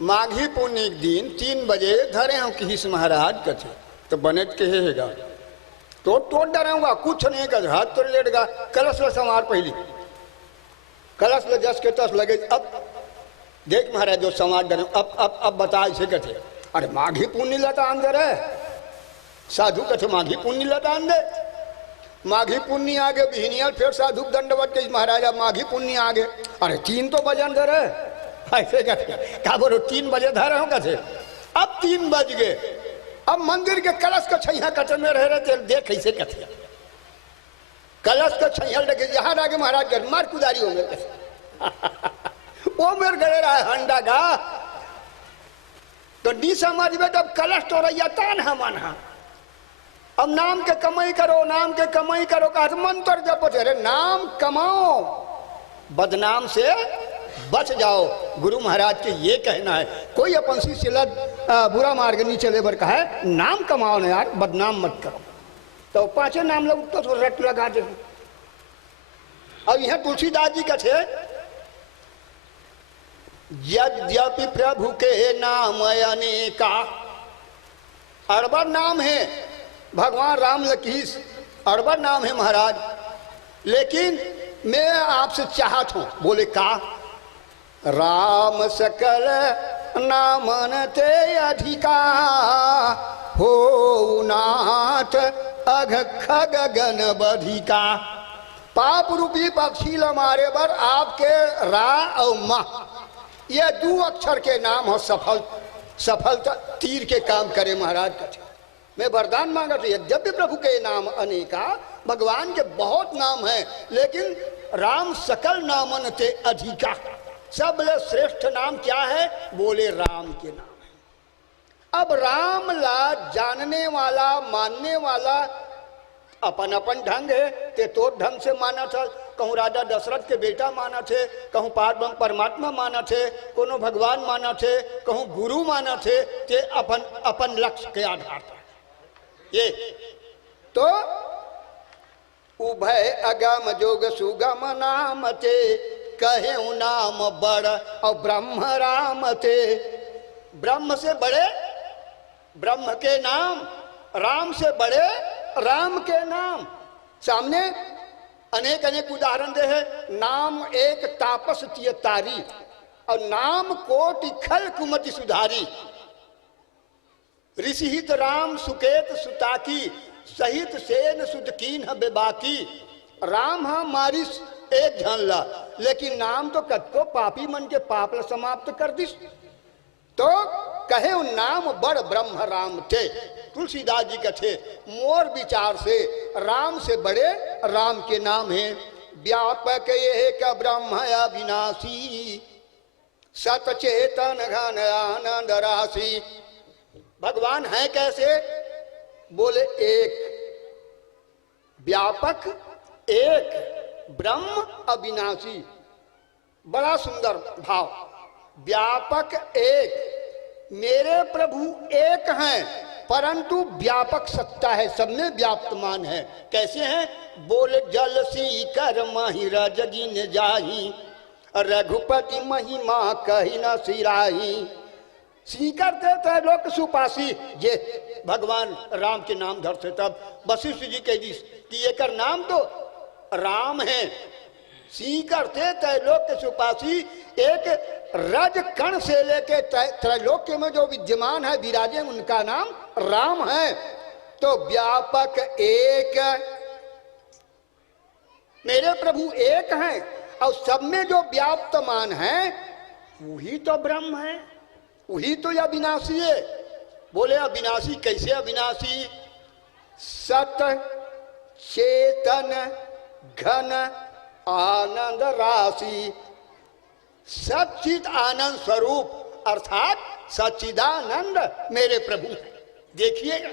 माघी पुण्य दिन 3 बजे धरे हम किस महाराज कथे तो बनेट के हेगा तो डराऊंगा कुछ नहीं कर हाथ तो लेटगा कलश ल समार पहली कलश ल जस के तस लगे। अब देख महाराज जो समार डरे अब बता इसे कथे अरे माघी पुण्य लता अंदर है साधु कथे माघी पुण्य लता अंदर माघी पुण्य आगे बिहनियल फिर साधु दंडवत के महाराजा माघी पुण्य आगे अरे 3 तो बजे अंदर है ऐसे क्या बोलो 3 बजे धरे हो कैसे। अब 3 बज गए अब मंदिर के कलश का छैया कटे में रह रहे देख कैसे कथे कलश का छैया लगे यहाँ आगे महाराज घर मार कुदारी होंगे वो मेरे गले रहा है हंडा का तो डी समाज में तब कलश तो रही तान है मन अब नाम के कमाई करो कहा मंत्र जब अरे नाम कमाओ बदनाम से बच जाओ। गुरु महाराज के ये कहना है कोई अपन शिष्य बुरा मार्ग नहीं चले बर कहा है नाम कमाओ ना यार बदनाम मत करो तो 5 नाम लोग तो रट लगा दे। अब यह तुलसीदास जी का थे यद्यपि प्रभु के नाम अनेका अरबा नाम है भगवान राम लकीस अरबा नाम है महाराज लेकिन मैं आपसे चाहत हूं बोले का राम सकल नामन ते अधिका हो नाथ अघ खग गन बधिका पाप रूपी पक्षी मारे बर आपके रा और मा ये 2 अक्षर के नाम हो सफलता तीर के काम करे महाराज कथे मैं वरदान मांगा तो यद्यपि प्रभु के नाम अनेका भगवान के बहुत नाम है लेकिन राम सकल नामन ते अधिका सबले श्रेष्ठ नाम क्या है बोले राम के नाम है। अब राम ला जानने वाला मानने वाला अपन अपन ढंग है ते तो ढंग से माना था कहूँ राजा दशरथ के बेटा माना थे कहूँ परमात्मा माना थे कोनो भगवान माना थे कहूँ गुरु माना थे ते अपन अपन लक्ष्य के आधार पर ये तो उभय अगम जोग सुगम नाम ते कहे नाम बड़ और ब्रह्म राम थे ब्रह्म से बड़े ब्रह्म के नाम राम से बड़े राम के नाम सामने अनेक अनेक उदाहरण दे है नाम एक तापस तिय तारी और नाम कोटि खल कुमति सुधारी ऋषिहित राम सुकेत सुताकी सहित सेन सुदकीन बेबाकी राम हमारी एक झनला लेकिन नाम तो कतको पापी मन के पाप समाप्त कर दिस तो कहे नाम बड़ ब्रह्म राम थे तुलसीदास जी कथे मोर विचार से राम से बड़े राम के नाम हैं। व्यापक एक ब्रह्म अविनाशी, सतचेतन घन आनंद राशि। भगवान है कैसे? बोले एक, व्यापक एक, ब्रह्म अविनाशी। बड़ा सुंदर भाव। व्यापक एक, मेरे प्रभु एक हैं परंतु व्यापक सत्ता है, सब में व्याप्तमान है। कैसे हैं? बोले जल सी कर महिरा जगिन जाही, रघुपति महिमा कही न सिराही। सीकर देते लोक सुपासी, ये भगवान राम के नाम धर से। तब वशिष्ठ जी कह दी कि ये कर नाम तो राम है। सीकर थे त्रैलोक के सुपासी, एक रज कण से लेके त्रैलोक्य में जो विद्यमान है विराजे, उनका नाम राम है। तो व्यापक एक, मेरे प्रभु एक हैं और सब में जो व्याप्तमान है वही तो ब्रह्म है, वही तो अविनाशी है। बोले अविनाशी कैसे? अविनाशी सत चेतन घन आनंद राशि। सच्चिद आनंद स्वरूप अर्थात सच्चिदानंद मेरे प्रभु हैं। देखिएगा,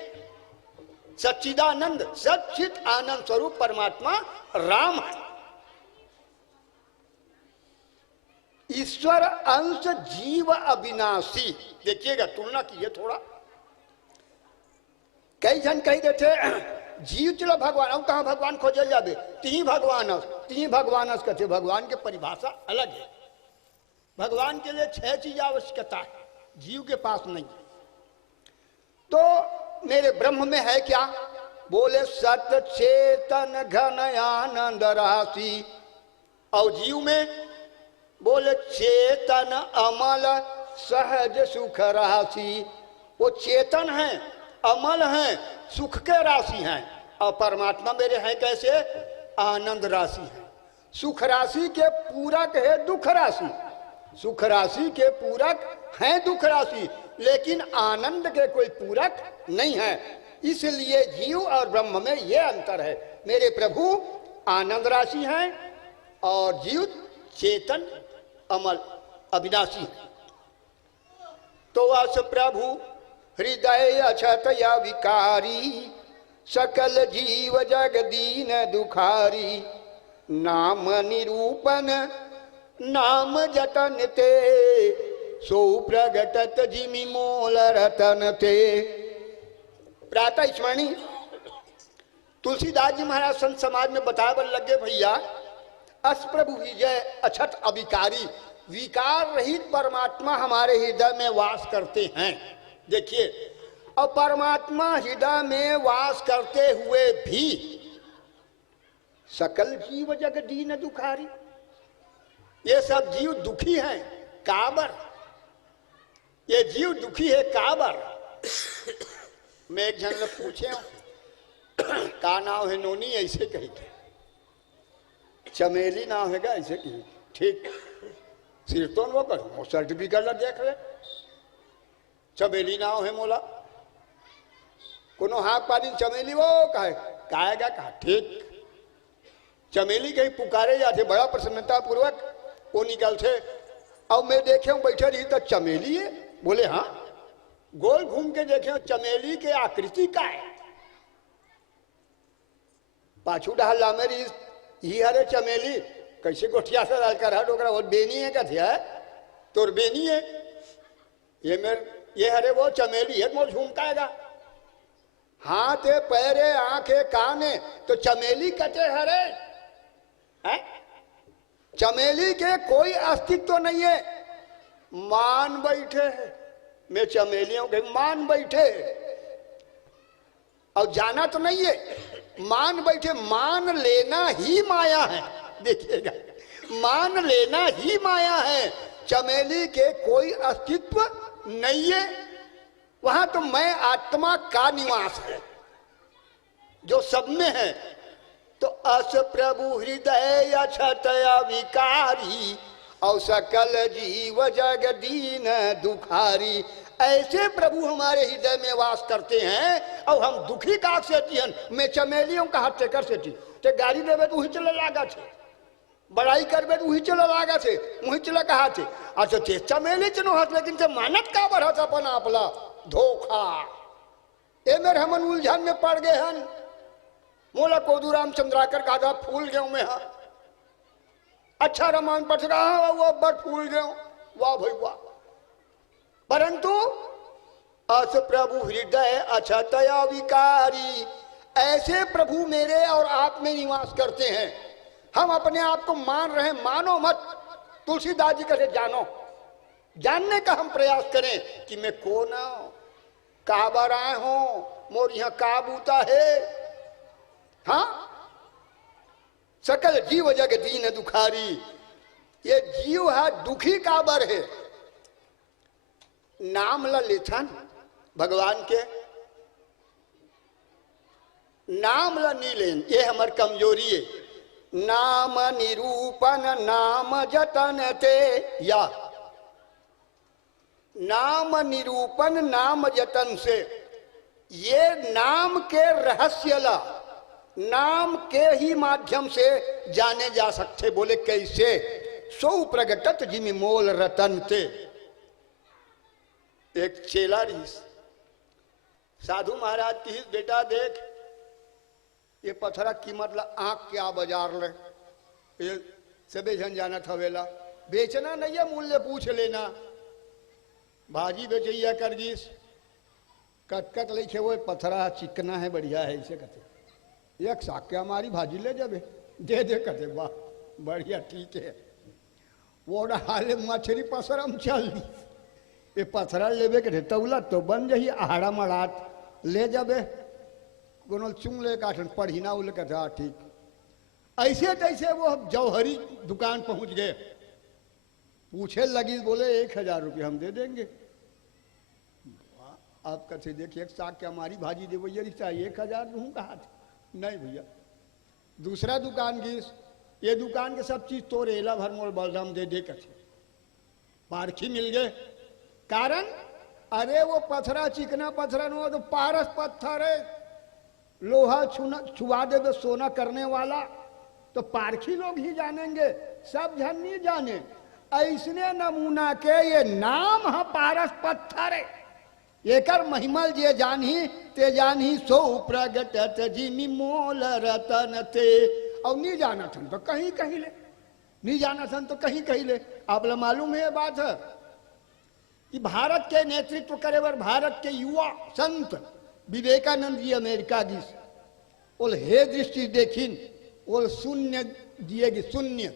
सच्चिदानंद सच्चिद आनंद स्वरूप परमात्मा राम है। ईश्वर अंश जीव अविनाशी। देखिएगा, तुलना कीजिए थोड़ा। कई जन कही देते जीव चलो भगवान, अब कहाँ भगवान खोजे जाबे? तीन भगवान कहते। भगवान की परिभाषा अलग है। भगवान के लिए 6 चीज आवश्यकता है, जीव के पास नहीं। तो मेरे ब्रह्म में है क्या? बोले सत चेतन घन आनंद राशि। और जीव में बोले चेतन अमल सहज सुख राशि। वो चेतन है, अमल है, सुख के राशि हैं। और परमात्मा मेरे हैं कैसे? आनंद राशि है। सुख राशि के पूरक है दुख राशि, सुख राशि के पूरक है दुख राशि, लेकिन आनंद के कोई पूरक नहीं है। इसलिए जीव और ब्रह्म में यह अंतर है। मेरे प्रभु आनंद राशि हैं और जीव चेतन अमल अविनाशी है। तो अस प्रभु हृदय अछत या विकारी, सकल जीव जग दीन दुखारी। नाम निरूपण नाम जतन ते, सो प्रगटत जिमि मोल रतन ते। प्रातः स्मरणी तुलसीदास जी महाराज संत समाज में बतावे लगे, भैया अस प्रभु विजय अछत अविकारी, विकार रहित परमात्मा हमारे हृदय में वास करते हैं। देखिए, और परमात्मा हृदय में वास करते हुए भी सकल जीव जग दीन दुखारी, ये सब जीव दुखी हैं। काबर, ये जीव दुखी है काबर। मैं एक जन से पूछे का नाम है? नोनी ऐसे कही थे। चमेली नाम है, ऐसे कही। ठीक, सिर तो वो कर सर्टिफिकेट ला देख रहे, चमेली नाम है मोला। कोनो हाथ पानी चमेली वो कहेगा कहा। ठीक, चमेली कहीं पुकारे जाते बड़ा प्रसन्नता पूर्वक वो निकलते। अब मैं देखे हूं बैठे रही तो चमेली है। बोले हाँ। गोल घूम के देखे चमेली के आकृति का है। पाछू डाला मेरी ही हरे चमेली कैसे गोठिया से डालकर हट ओकरा वो बेनी है कथिया है तोर बेनी है ये हरे वो चमेली है मोर झुमकाएगा। हाथ है पैरे आंखें कान है तो चमेली कटे हरे है? चमेली के कोई अस्तित्व तो नहीं है। मान बैठे है, मैं चमेलियों के मान बैठे और जाना तो नहीं है, मान बैठे। मान लेना ही माया है। देखिएगा, मान लेना ही माया है। चमेली के कोई अस्तित्व नहीं है। वहां तो मैं आत्मा का निवास है जो सब में है। तो अस प्रभु हृदय अछत विकारी, और सकल जीव जग दीन दुखारी। ऐसे प्रभु हमारे हृदय में वास करते हैं और हम दुखी का से जियन। मैं चमेलियों का हाथ टेकर से थी ते गाड़ी देवे तो वही चले लागा छे, बड़ाई करबे तो वही चले लागा छे, वही चले कहा छे। अच्छा ते चमेली चनो हाथ, लेकिन ते मानत का बढ़त अपन आपला धोखा। ए मेरे हमन उलझन में पड़ गए हन। मोला कोदूराम चंद्राकर का फूल गयो में हा। अच्छा रामायण पढ़ रहा वो अब्बर फूल गयो, वाह भाई वाह। परंतु अस प्रभु हृदय अछतया विकारी। ऐसे प्रभु मेरे और आप में निवास करते हैं। हम अपने आप को मान रहे हैं, मानो मत। तुलसीदास जी कहते जानो, जानने का हम प्रयास करें कि मैं कौन हूं, काबर आए हो, मोर यहाँ का बूता है। हाँ, सकल जीव जग दीन दुखारी। ये जीव है दुखी काबर है। नाम ला लेथन भगवान के, नाम ला नी लेन, ये हमार कमजोरी है। नाम निरूपण नाम जतन ते, या नाम निरूपण नाम जतन से, ये नाम के रहस्य ला नाम के ही माध्यम से जाने जा सकते। बोले कैसे? सो प्रगटत जिमि मोल रतन ते। एक चेला रहीस, साधु महाराज की बेटा देख ये पथरा कीमत ला आंख क्या बाजार ले, ये सबे जन जाना थवेला। बेचना नहीं है, मूल्य पूछ लेना। भाजी बेचैया कर गीस कटकट लिखे वो पथरा चिकना है, बढ़िया है, इसे कहते एक साक्या हमारी भाजी ले जाबे, दे दे कहते वाह बढ़िया ठीक है। वो हाले मछली पसरम चल दी, ये पथरा लेबे के तौला तो बन जही आहाड़ा मड़ात ले जाबे, कोनो चुंग ले काठन पढ़ीना उल कहते हाँ ठीक। ऐसे तैसे वो जौहरी दुकान पहुंच गए, पूछे लगी, बोले 1000 रुपये हम दे देंगे। आप कहते देखिए एक साग के हमारी भाजी दे भैया चाहिए 1000 दूँ कहा था। नहीं भैया, दूसरा दुकान की, ये दुकान के सब चीज तो रेला भर मोल बलराम दे दे कथे पारखी मिल गए। कारण अरे वो पथरा चिकना पथरा न तो पारस पत्थर है, लोहा छुआ दे तो सोना करने वाला, तो पारखी लोग ही जानेंगे, सब जन नहीं जाने। ऐसने नमूना के ये नाम है पारस पत्थर है, एकर महिमल जे जानी ते जानी सो प्रगटत जिमि मोल रतन ते। और नहीं जाना था तो कहीं कहीं ले, नहीं जाना था तो कहीं कहीं ले। आप लोग मालूम है ये बात है कि भारत के नेतृत्व करे बर भारत के युवा संत विवेकानंद जी अमेरिका की ओल हे दृष्टि देखिन, ओल शून्य दिएगी, शून्य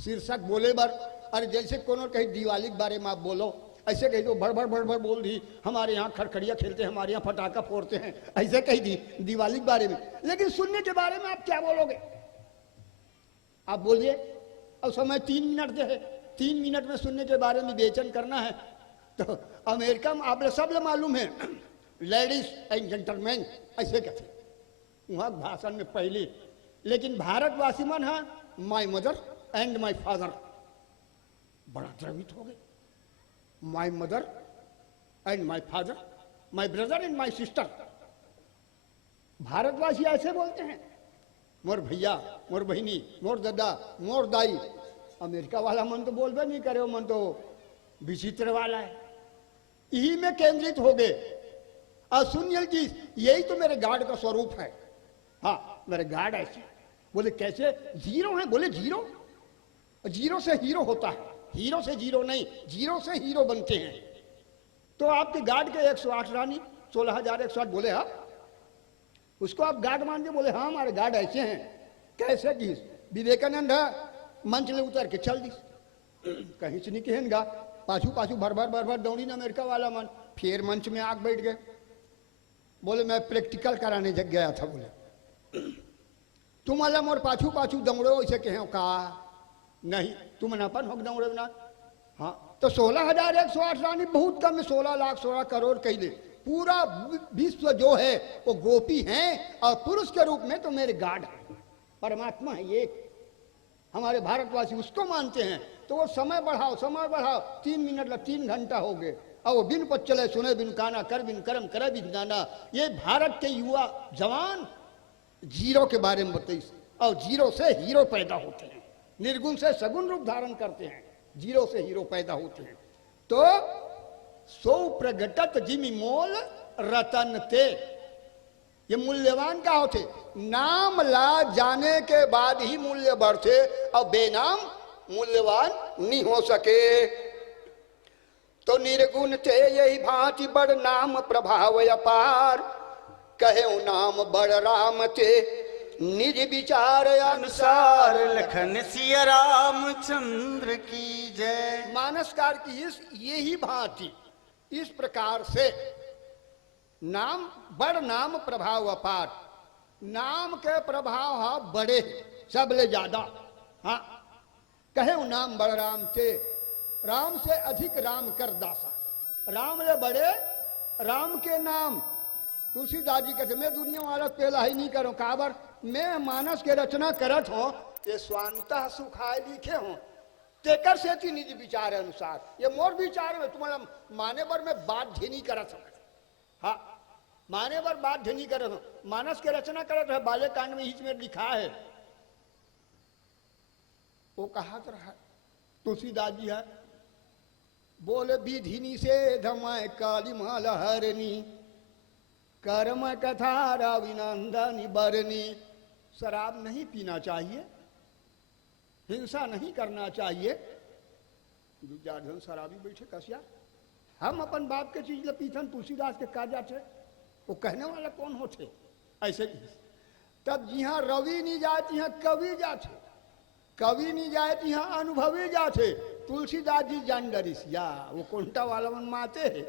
शीर्षक बोले बर। अरे जैसे कोनो कहीं दिवाली के बारे में आप बोलो, ऐसे कही तो भड़ भड़ भड़ भड़ बोल दी, हमारे यहाँ खड़खड़िया खेलते हैं, हमारे यहाँ फटाखा फोड़ते हैं, ऐसे कही दी दिवाली के बारे में। लेकिन शून्य के बारे में आप क्या बोलोगे? आप बोलिए। और समय 3 मिनट दे है, 3 मिनट में शून्य के बारे में विवेचन करना है। तो अमेरिका में आप लोग सब लोग मालूम है, लेडीज एंड जेंटलमैन ऐसे कहते वहाँ भाषण में पहले। लेकिन भारतवासी मन है my mother and my father, बड़ा द्रवित हो गए। My mother and my father, my brother and my sister. भारतवासी ऐसे बोलते हैं, मोर भैया, मोर बहनी, मोर दादा, मोर दाई। अमेरिका वाला मन तो बोलबे नहीं करे, मन तो विचित्र वाला है। यही में केंद्रित हो गए। असुनियल की यही तो मेरे गार्ड का स्वरूप है। हाँ मेरे गार्ड ऐसे। बोले कैसे? जीरो है। बोले जीरो, जीरो से हीरो होता है, हीरो से जीरो नहीं, जीरो से हीरो बनते हैं। तो आपके गार्ड के 108 रानी 16,108। बोले हाँ, उसको आप गार्ड मान के? बोले हाँ हमारे गार्ड ऐसे हैं। कैसे की? विवेकानंद है, मंच ले उतर के चल दी, कहीं से नहीं कहन गा, पाछू पाछू भर भर भर भर दौड़ी ना अमेरिका वाला मन। फिर मंच में आग बैठ गए। बोले मैं प्रैक्टिकल कराने जग गया था। बोले तुम अलम और पाछू पाछू दौड़ो ऐसे कहे का? नहीं, तुम नपन हो दौड़े ना। हाँ तो 16,108 रानी बहुत कम है, 16 लाख 16 करोड़ कह दे। पूरा विश्व जो है वो गोपी हैं, और पुरुष के रूप में तो मेरे गार्ड है, परमात्मा है एक। हमारे भारतवासी उसको मानते हैं। तो वो समय बढ़ाओ 3 मिनट 3 घंटा हो गए। और वो बिन पच चले सुने बिन काना, कर बिन कर्म करे बिन जाना। ये भारत के युवा जवान जीरो के बारे में बताइए। और जीरो से हीरो पैदा होते हैं, निर्गुण से सगुण रूप धारण करते हैं, जीरो से हीरो पैदा होते हैं। तो सो प्रगटत जिमि मोल रतन ते, ये मूल्यवान का होते। नाम ला जाने के बाद ही मूल्य बढ़ते, और बेनाम मूल्यवान नहीं हो सके। तो निर्गुण थे यही भांति बड़ नाम प्रभाव अपार, कहे नाम बड़ राम थे निज विचार अनुसार। लखन सिया रामचंद्र की जय। मानसकार की इस यही भांति इस प्रकार से नाम बड़ नाम प्रभाव अपार, नाम के प्रभाव हा बड़े सबले ज्यादा। हाँ, कहे नाम बड़ राम थे, राम से अधिक राम कर दासा। राम ले बड़े राम के नाम। तुलसीदास जी कहते मैं दुनिया वाला पहला ही नहीं करूं, काबर मैं मानस के रचना करत हो, ये स्वांता सुखाए लिखे हो, तेकर से थी निज विचार अनुसार। ये मोर विचार में तुम्हारा माने पर मैं बाध्य नहीं करत हूं। हाँ, माने पर बाध्य नहीं करत हूं। मानस के रचना करत है, बाले कांड में हिच में लिखा है, वो कहा रहा तुलसीदास जी है, बोल विधि निषेध मैं काली माल हरनी, कर्म कथा रविनंदनी बरनी। शराब नहीं पीना चाहिए, हिंसा नहीं करना चाहिए। दुर्योधन शराबी बैठे कसिया, हम अपन बाप के चीज पीथन तुलसीदास के का जाते, वो कहने वाला कौन होते। ऐसे तब यहाँ रवि नहीं जाते, यहाँ कवि जाते, कवि नहीं जाए तो यहाँ अनुभवी जाते। तुलसीदास जी जान डरिस या वो कोंटा वाला मन माते है,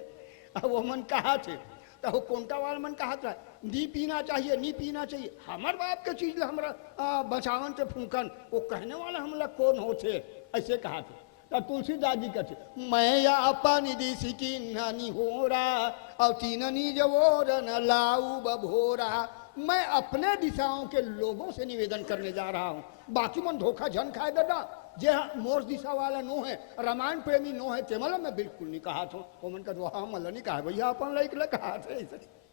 अब वो मन कहा थे, तो वो कोंटा वाला मन कहा था नी पीना चाहिए, नी पीना चाहिए। हमार बाप के चीज हमारा बचावन से फूकन, वो कहने वाला हमला कौन होते, ऐसे कहा थे। तो तुलसीदास जी कहते मैं या अपन दिशी की नानी हो रहा, और तीननी जवोर न लाऊ बभोरा। मैं अपने दिशाओं के लोगों से निवेदन करने जा रहा हूँ, बाकी मन धोखा झन खाए दादा। जे मोर दिशा वाला नो है, रामायण प्रेमी नो है, ते मतलब मैं बिल्कुल नहीं कहा था। वो मन का हाँ मतलब नहीं कहा भैया, अपन लाइक कहा थे।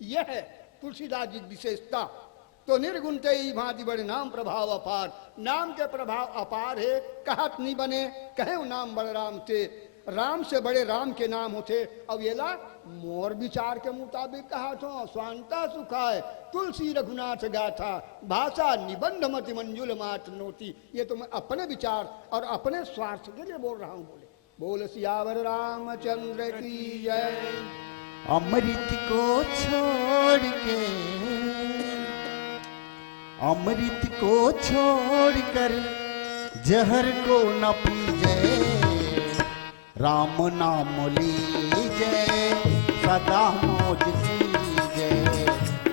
यह है तुलसीदास जी विशेषता। तो निर्गुण ते ही भांति बड़े नाम प्रभाव अपार, नाम के प्रभाव अपार है, कहत नहीं बने। कहे नाम बड़े राम थे, राम से बड़े राम के नाम होते। अब ये ला मोर विचार के मुताबिक कहा तो स्वांता सुखाए तुलसी रघुनाथ गाथा, भाषा निबंध मति मंजुल मात नोती। ये तो मैं अपने विचार और अपने स्वार्थ के लिए बोल रहा हूँ। बोल सियावर रामचंद्र की जय। अमृत को छोड़ के, अमृत को छोड़कर जहर को न पीजे, राम नाम लीजे सदा मौज कीजे,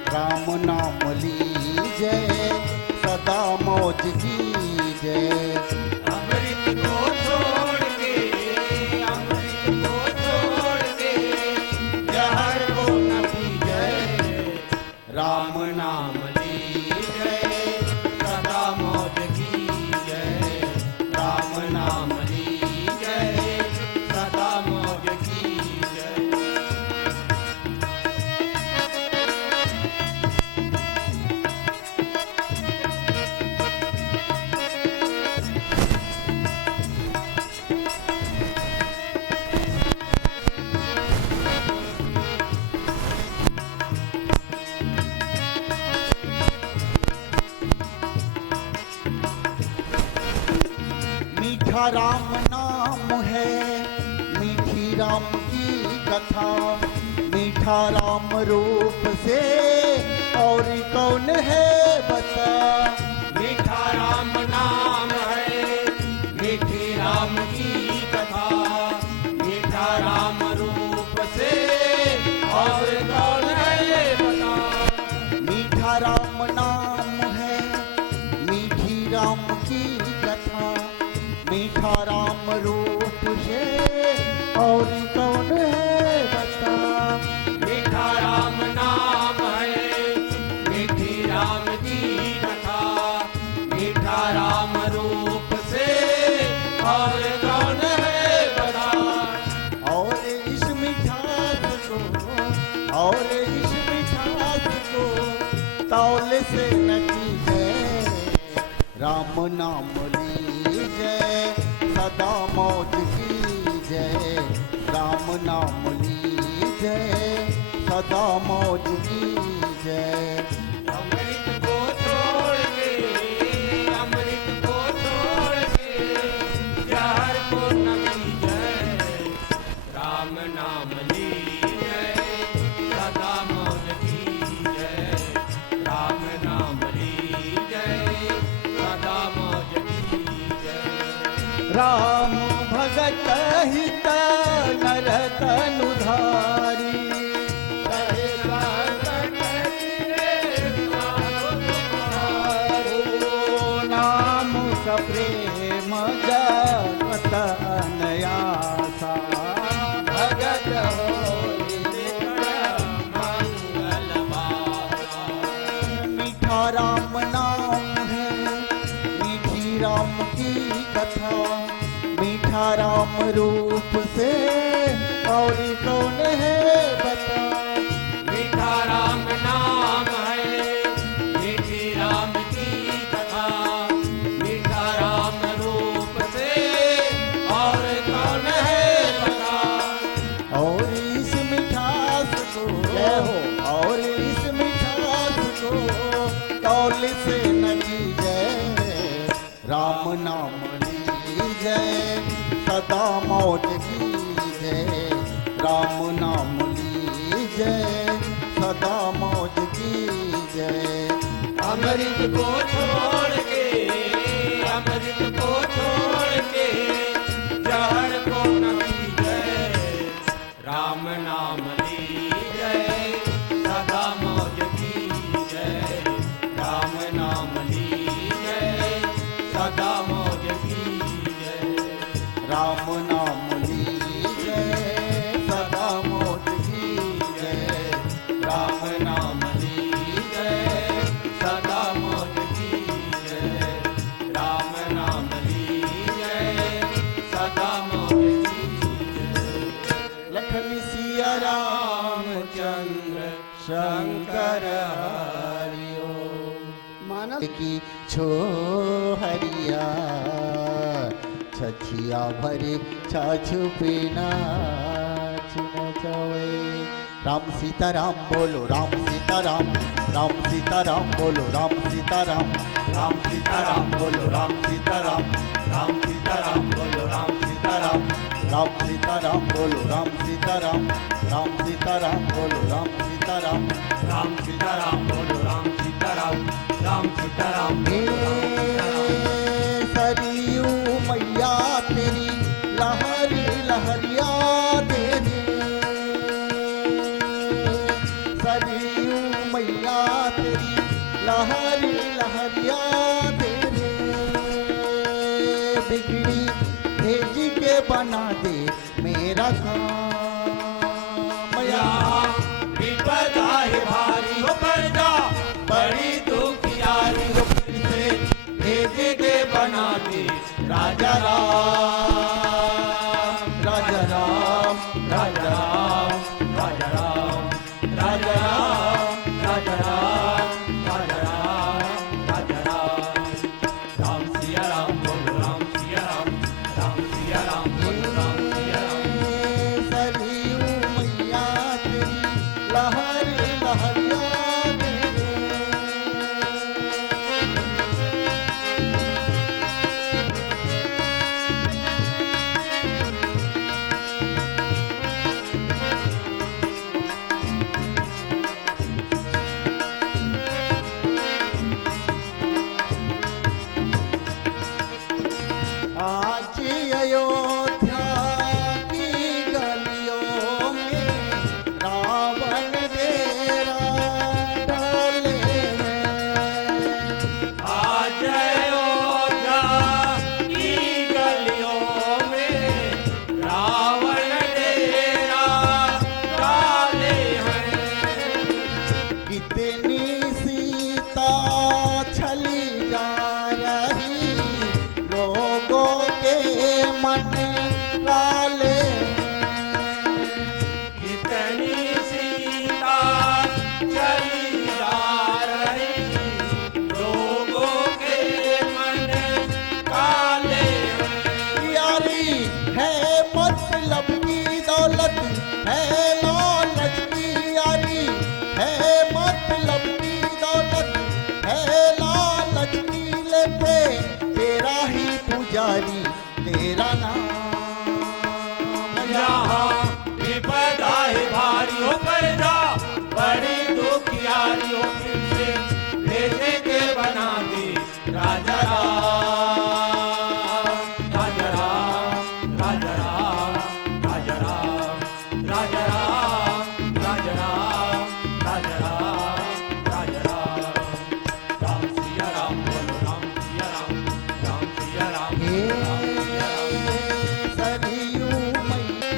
राम नाम लीजे सदा मौज कीजे। अमृत को छोड़ के, अमृत को छोड़ के जहर को न पीजे, राम नाम लीजे सदा मौज कीजे, राम नाम लीजे सदा मौज कीजे। मीठा राम नाम है, मीठी राम की कथा, मीठा राम रूप से और कौन है बता। मीठा राम नाम है, मीठी राम की कथा, मीठा राम रूप से और कौन है बता। मीठा राम नाम है, मीठी राम की कथा, मीठा राम रूप से और कौन है बता। मीठा राम नाम है, मीठी राम की कथा, मीठा राम रूप राम नाम लीजय सदा मौज कीजय राम नाम लीजय सदा मौज कीजय अमृत को छोड़ के अमृत को छोड़ के जहर को न पीजय राम नाम लीजय सदा मौज कीजय राम नाम लीजय सदा मौज कीजय राम भगत हित नर तनु धारी कहे संकट गिरे साधु तुम्हारे। ओ नाम सप्रेम जगत अनयासा भगत होई नित्य मंगल वाला मीठा राम नाम है मीठी राम की कथा मीठा राम रूप से और कौन है बता मीठा राम नाम है मीठी राम की कथा मीठा राम रूप से और कौन है बता और इस मिठास को जय हो। और इस मिठास को तौल से न कीजय राम नाम लीजय सदा मौज कीजय राम नाम लीजय सदा मौज कीजय अमृत को छोड़ के अमृत को छोड़ के जहर को न पीजय राम नाम लीजय सदा मौज कीजय राम नाम लीजय सदा मौज कीजय राम नाम लीजय सदा मौज कीजय राम नाम लीजय सदा मौज कीजय राम नाम लीजय सदा मौज कीजय लखन सिया रामचंद्र शंकर हरिओ मानस की छो हरिया छछिया भरे छाछु पीना चवे राम सीताराम बोलो राम सीताराम राम सीताराम बोलो राम सीताराम राम सीताराम बोलो राम सीताराम राम सीताराम बोलो राम सीताराम राम सीताराम बोलो राम सीताराम राम सीताराम बोलो राम सीताराम राम सीताराम बोलो राम सीताराम राम सीताराम हे सरयू मैया तेरी लहरी लहरिया तेरी सरयू मैया तेरी लहरी लहरिया तेरी बिगड़ी भेज के बना दे मेरा काम या विपदा है भारी हो पर्दा बड़ी दुखियारी हो फिर से भेज के बना दे राजा राम राजा राम राजा राम राजा राम राजा राम राजा राम राजा राम राजा राम राम सिया राम बोलो राम सिया राम राम सिया राम बोलो राम सिया राम सरयू मैया तेरी लहरी लहरिया तेरी आज अयोध्या मतलब की दौलत है लालच की यारी, है मतलब की दौलत है लालच की, लेते तेरा ही पुजारी तेरा नाम। यहाँ विपदा है भारी हो कर जा, बड़ी दुखियारी हो फिर से भेजे के बना दे राजा राम, राजा राम, राजा राम, राजा राम, राजा राम, राजा राम, राजा राम, राजा राम। राम सिया राम बोलो राम सिया राम, राम सिया राम, हे राम सिया राम। सरयू मैया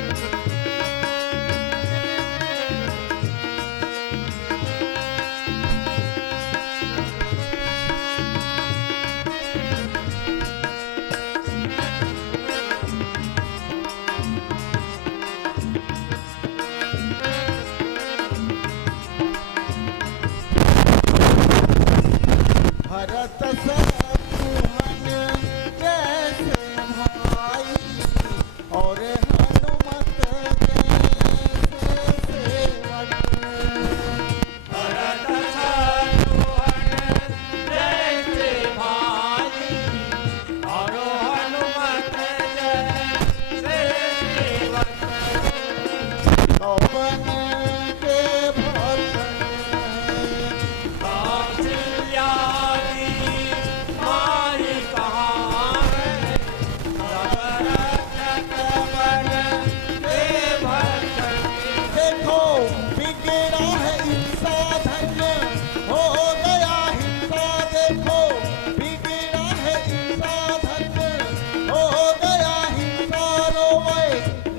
भरत शत्रुघ्न जैसे भाई, और हनुमत जैसे सेवक। भरत शत्रुघ्न जैसे भाई, और हनुमत जैसे सेवक। पवन के भक्त कौशल्यादि मारी कहाँ है, सब रक्षक बन के भक्त के। देखो बिगड़ा है इंसा धन्य हो गया हिंसा, देखो बिगड़ा है इंसा धन्य हो गया हिंसा, रोए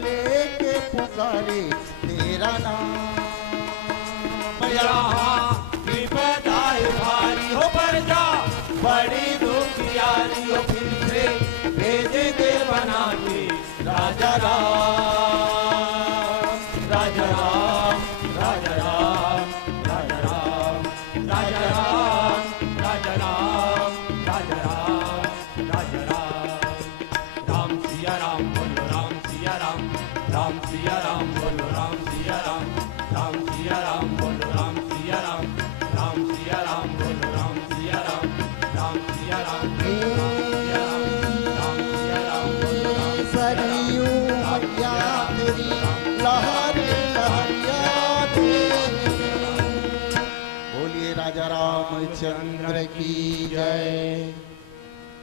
लेके पुकारे तेरा नाम। यहाँ विपदा है भारी हो पर जा, बड़ी दुखियारी हो फिर से भेजे के बना के राजा राम, राजा राम, राजा राम, राजा राम, राजा राम, राजा राम, राजा राम, राजा राम। राम सिया राम बोलो राम सिया राम, राम सिया राम बोलो राम सिया राम, राम सिया राम बोलो राम सिया राम, राम सिया राम बोलो राम सिया राम, राम सिया राम बोलो राम सिया राम, राम सिया राम बोलो राम सिया राम। सरयू मैया तेरी लहर लहरिया दे। बोलिए राजा रामचंद्र की जय।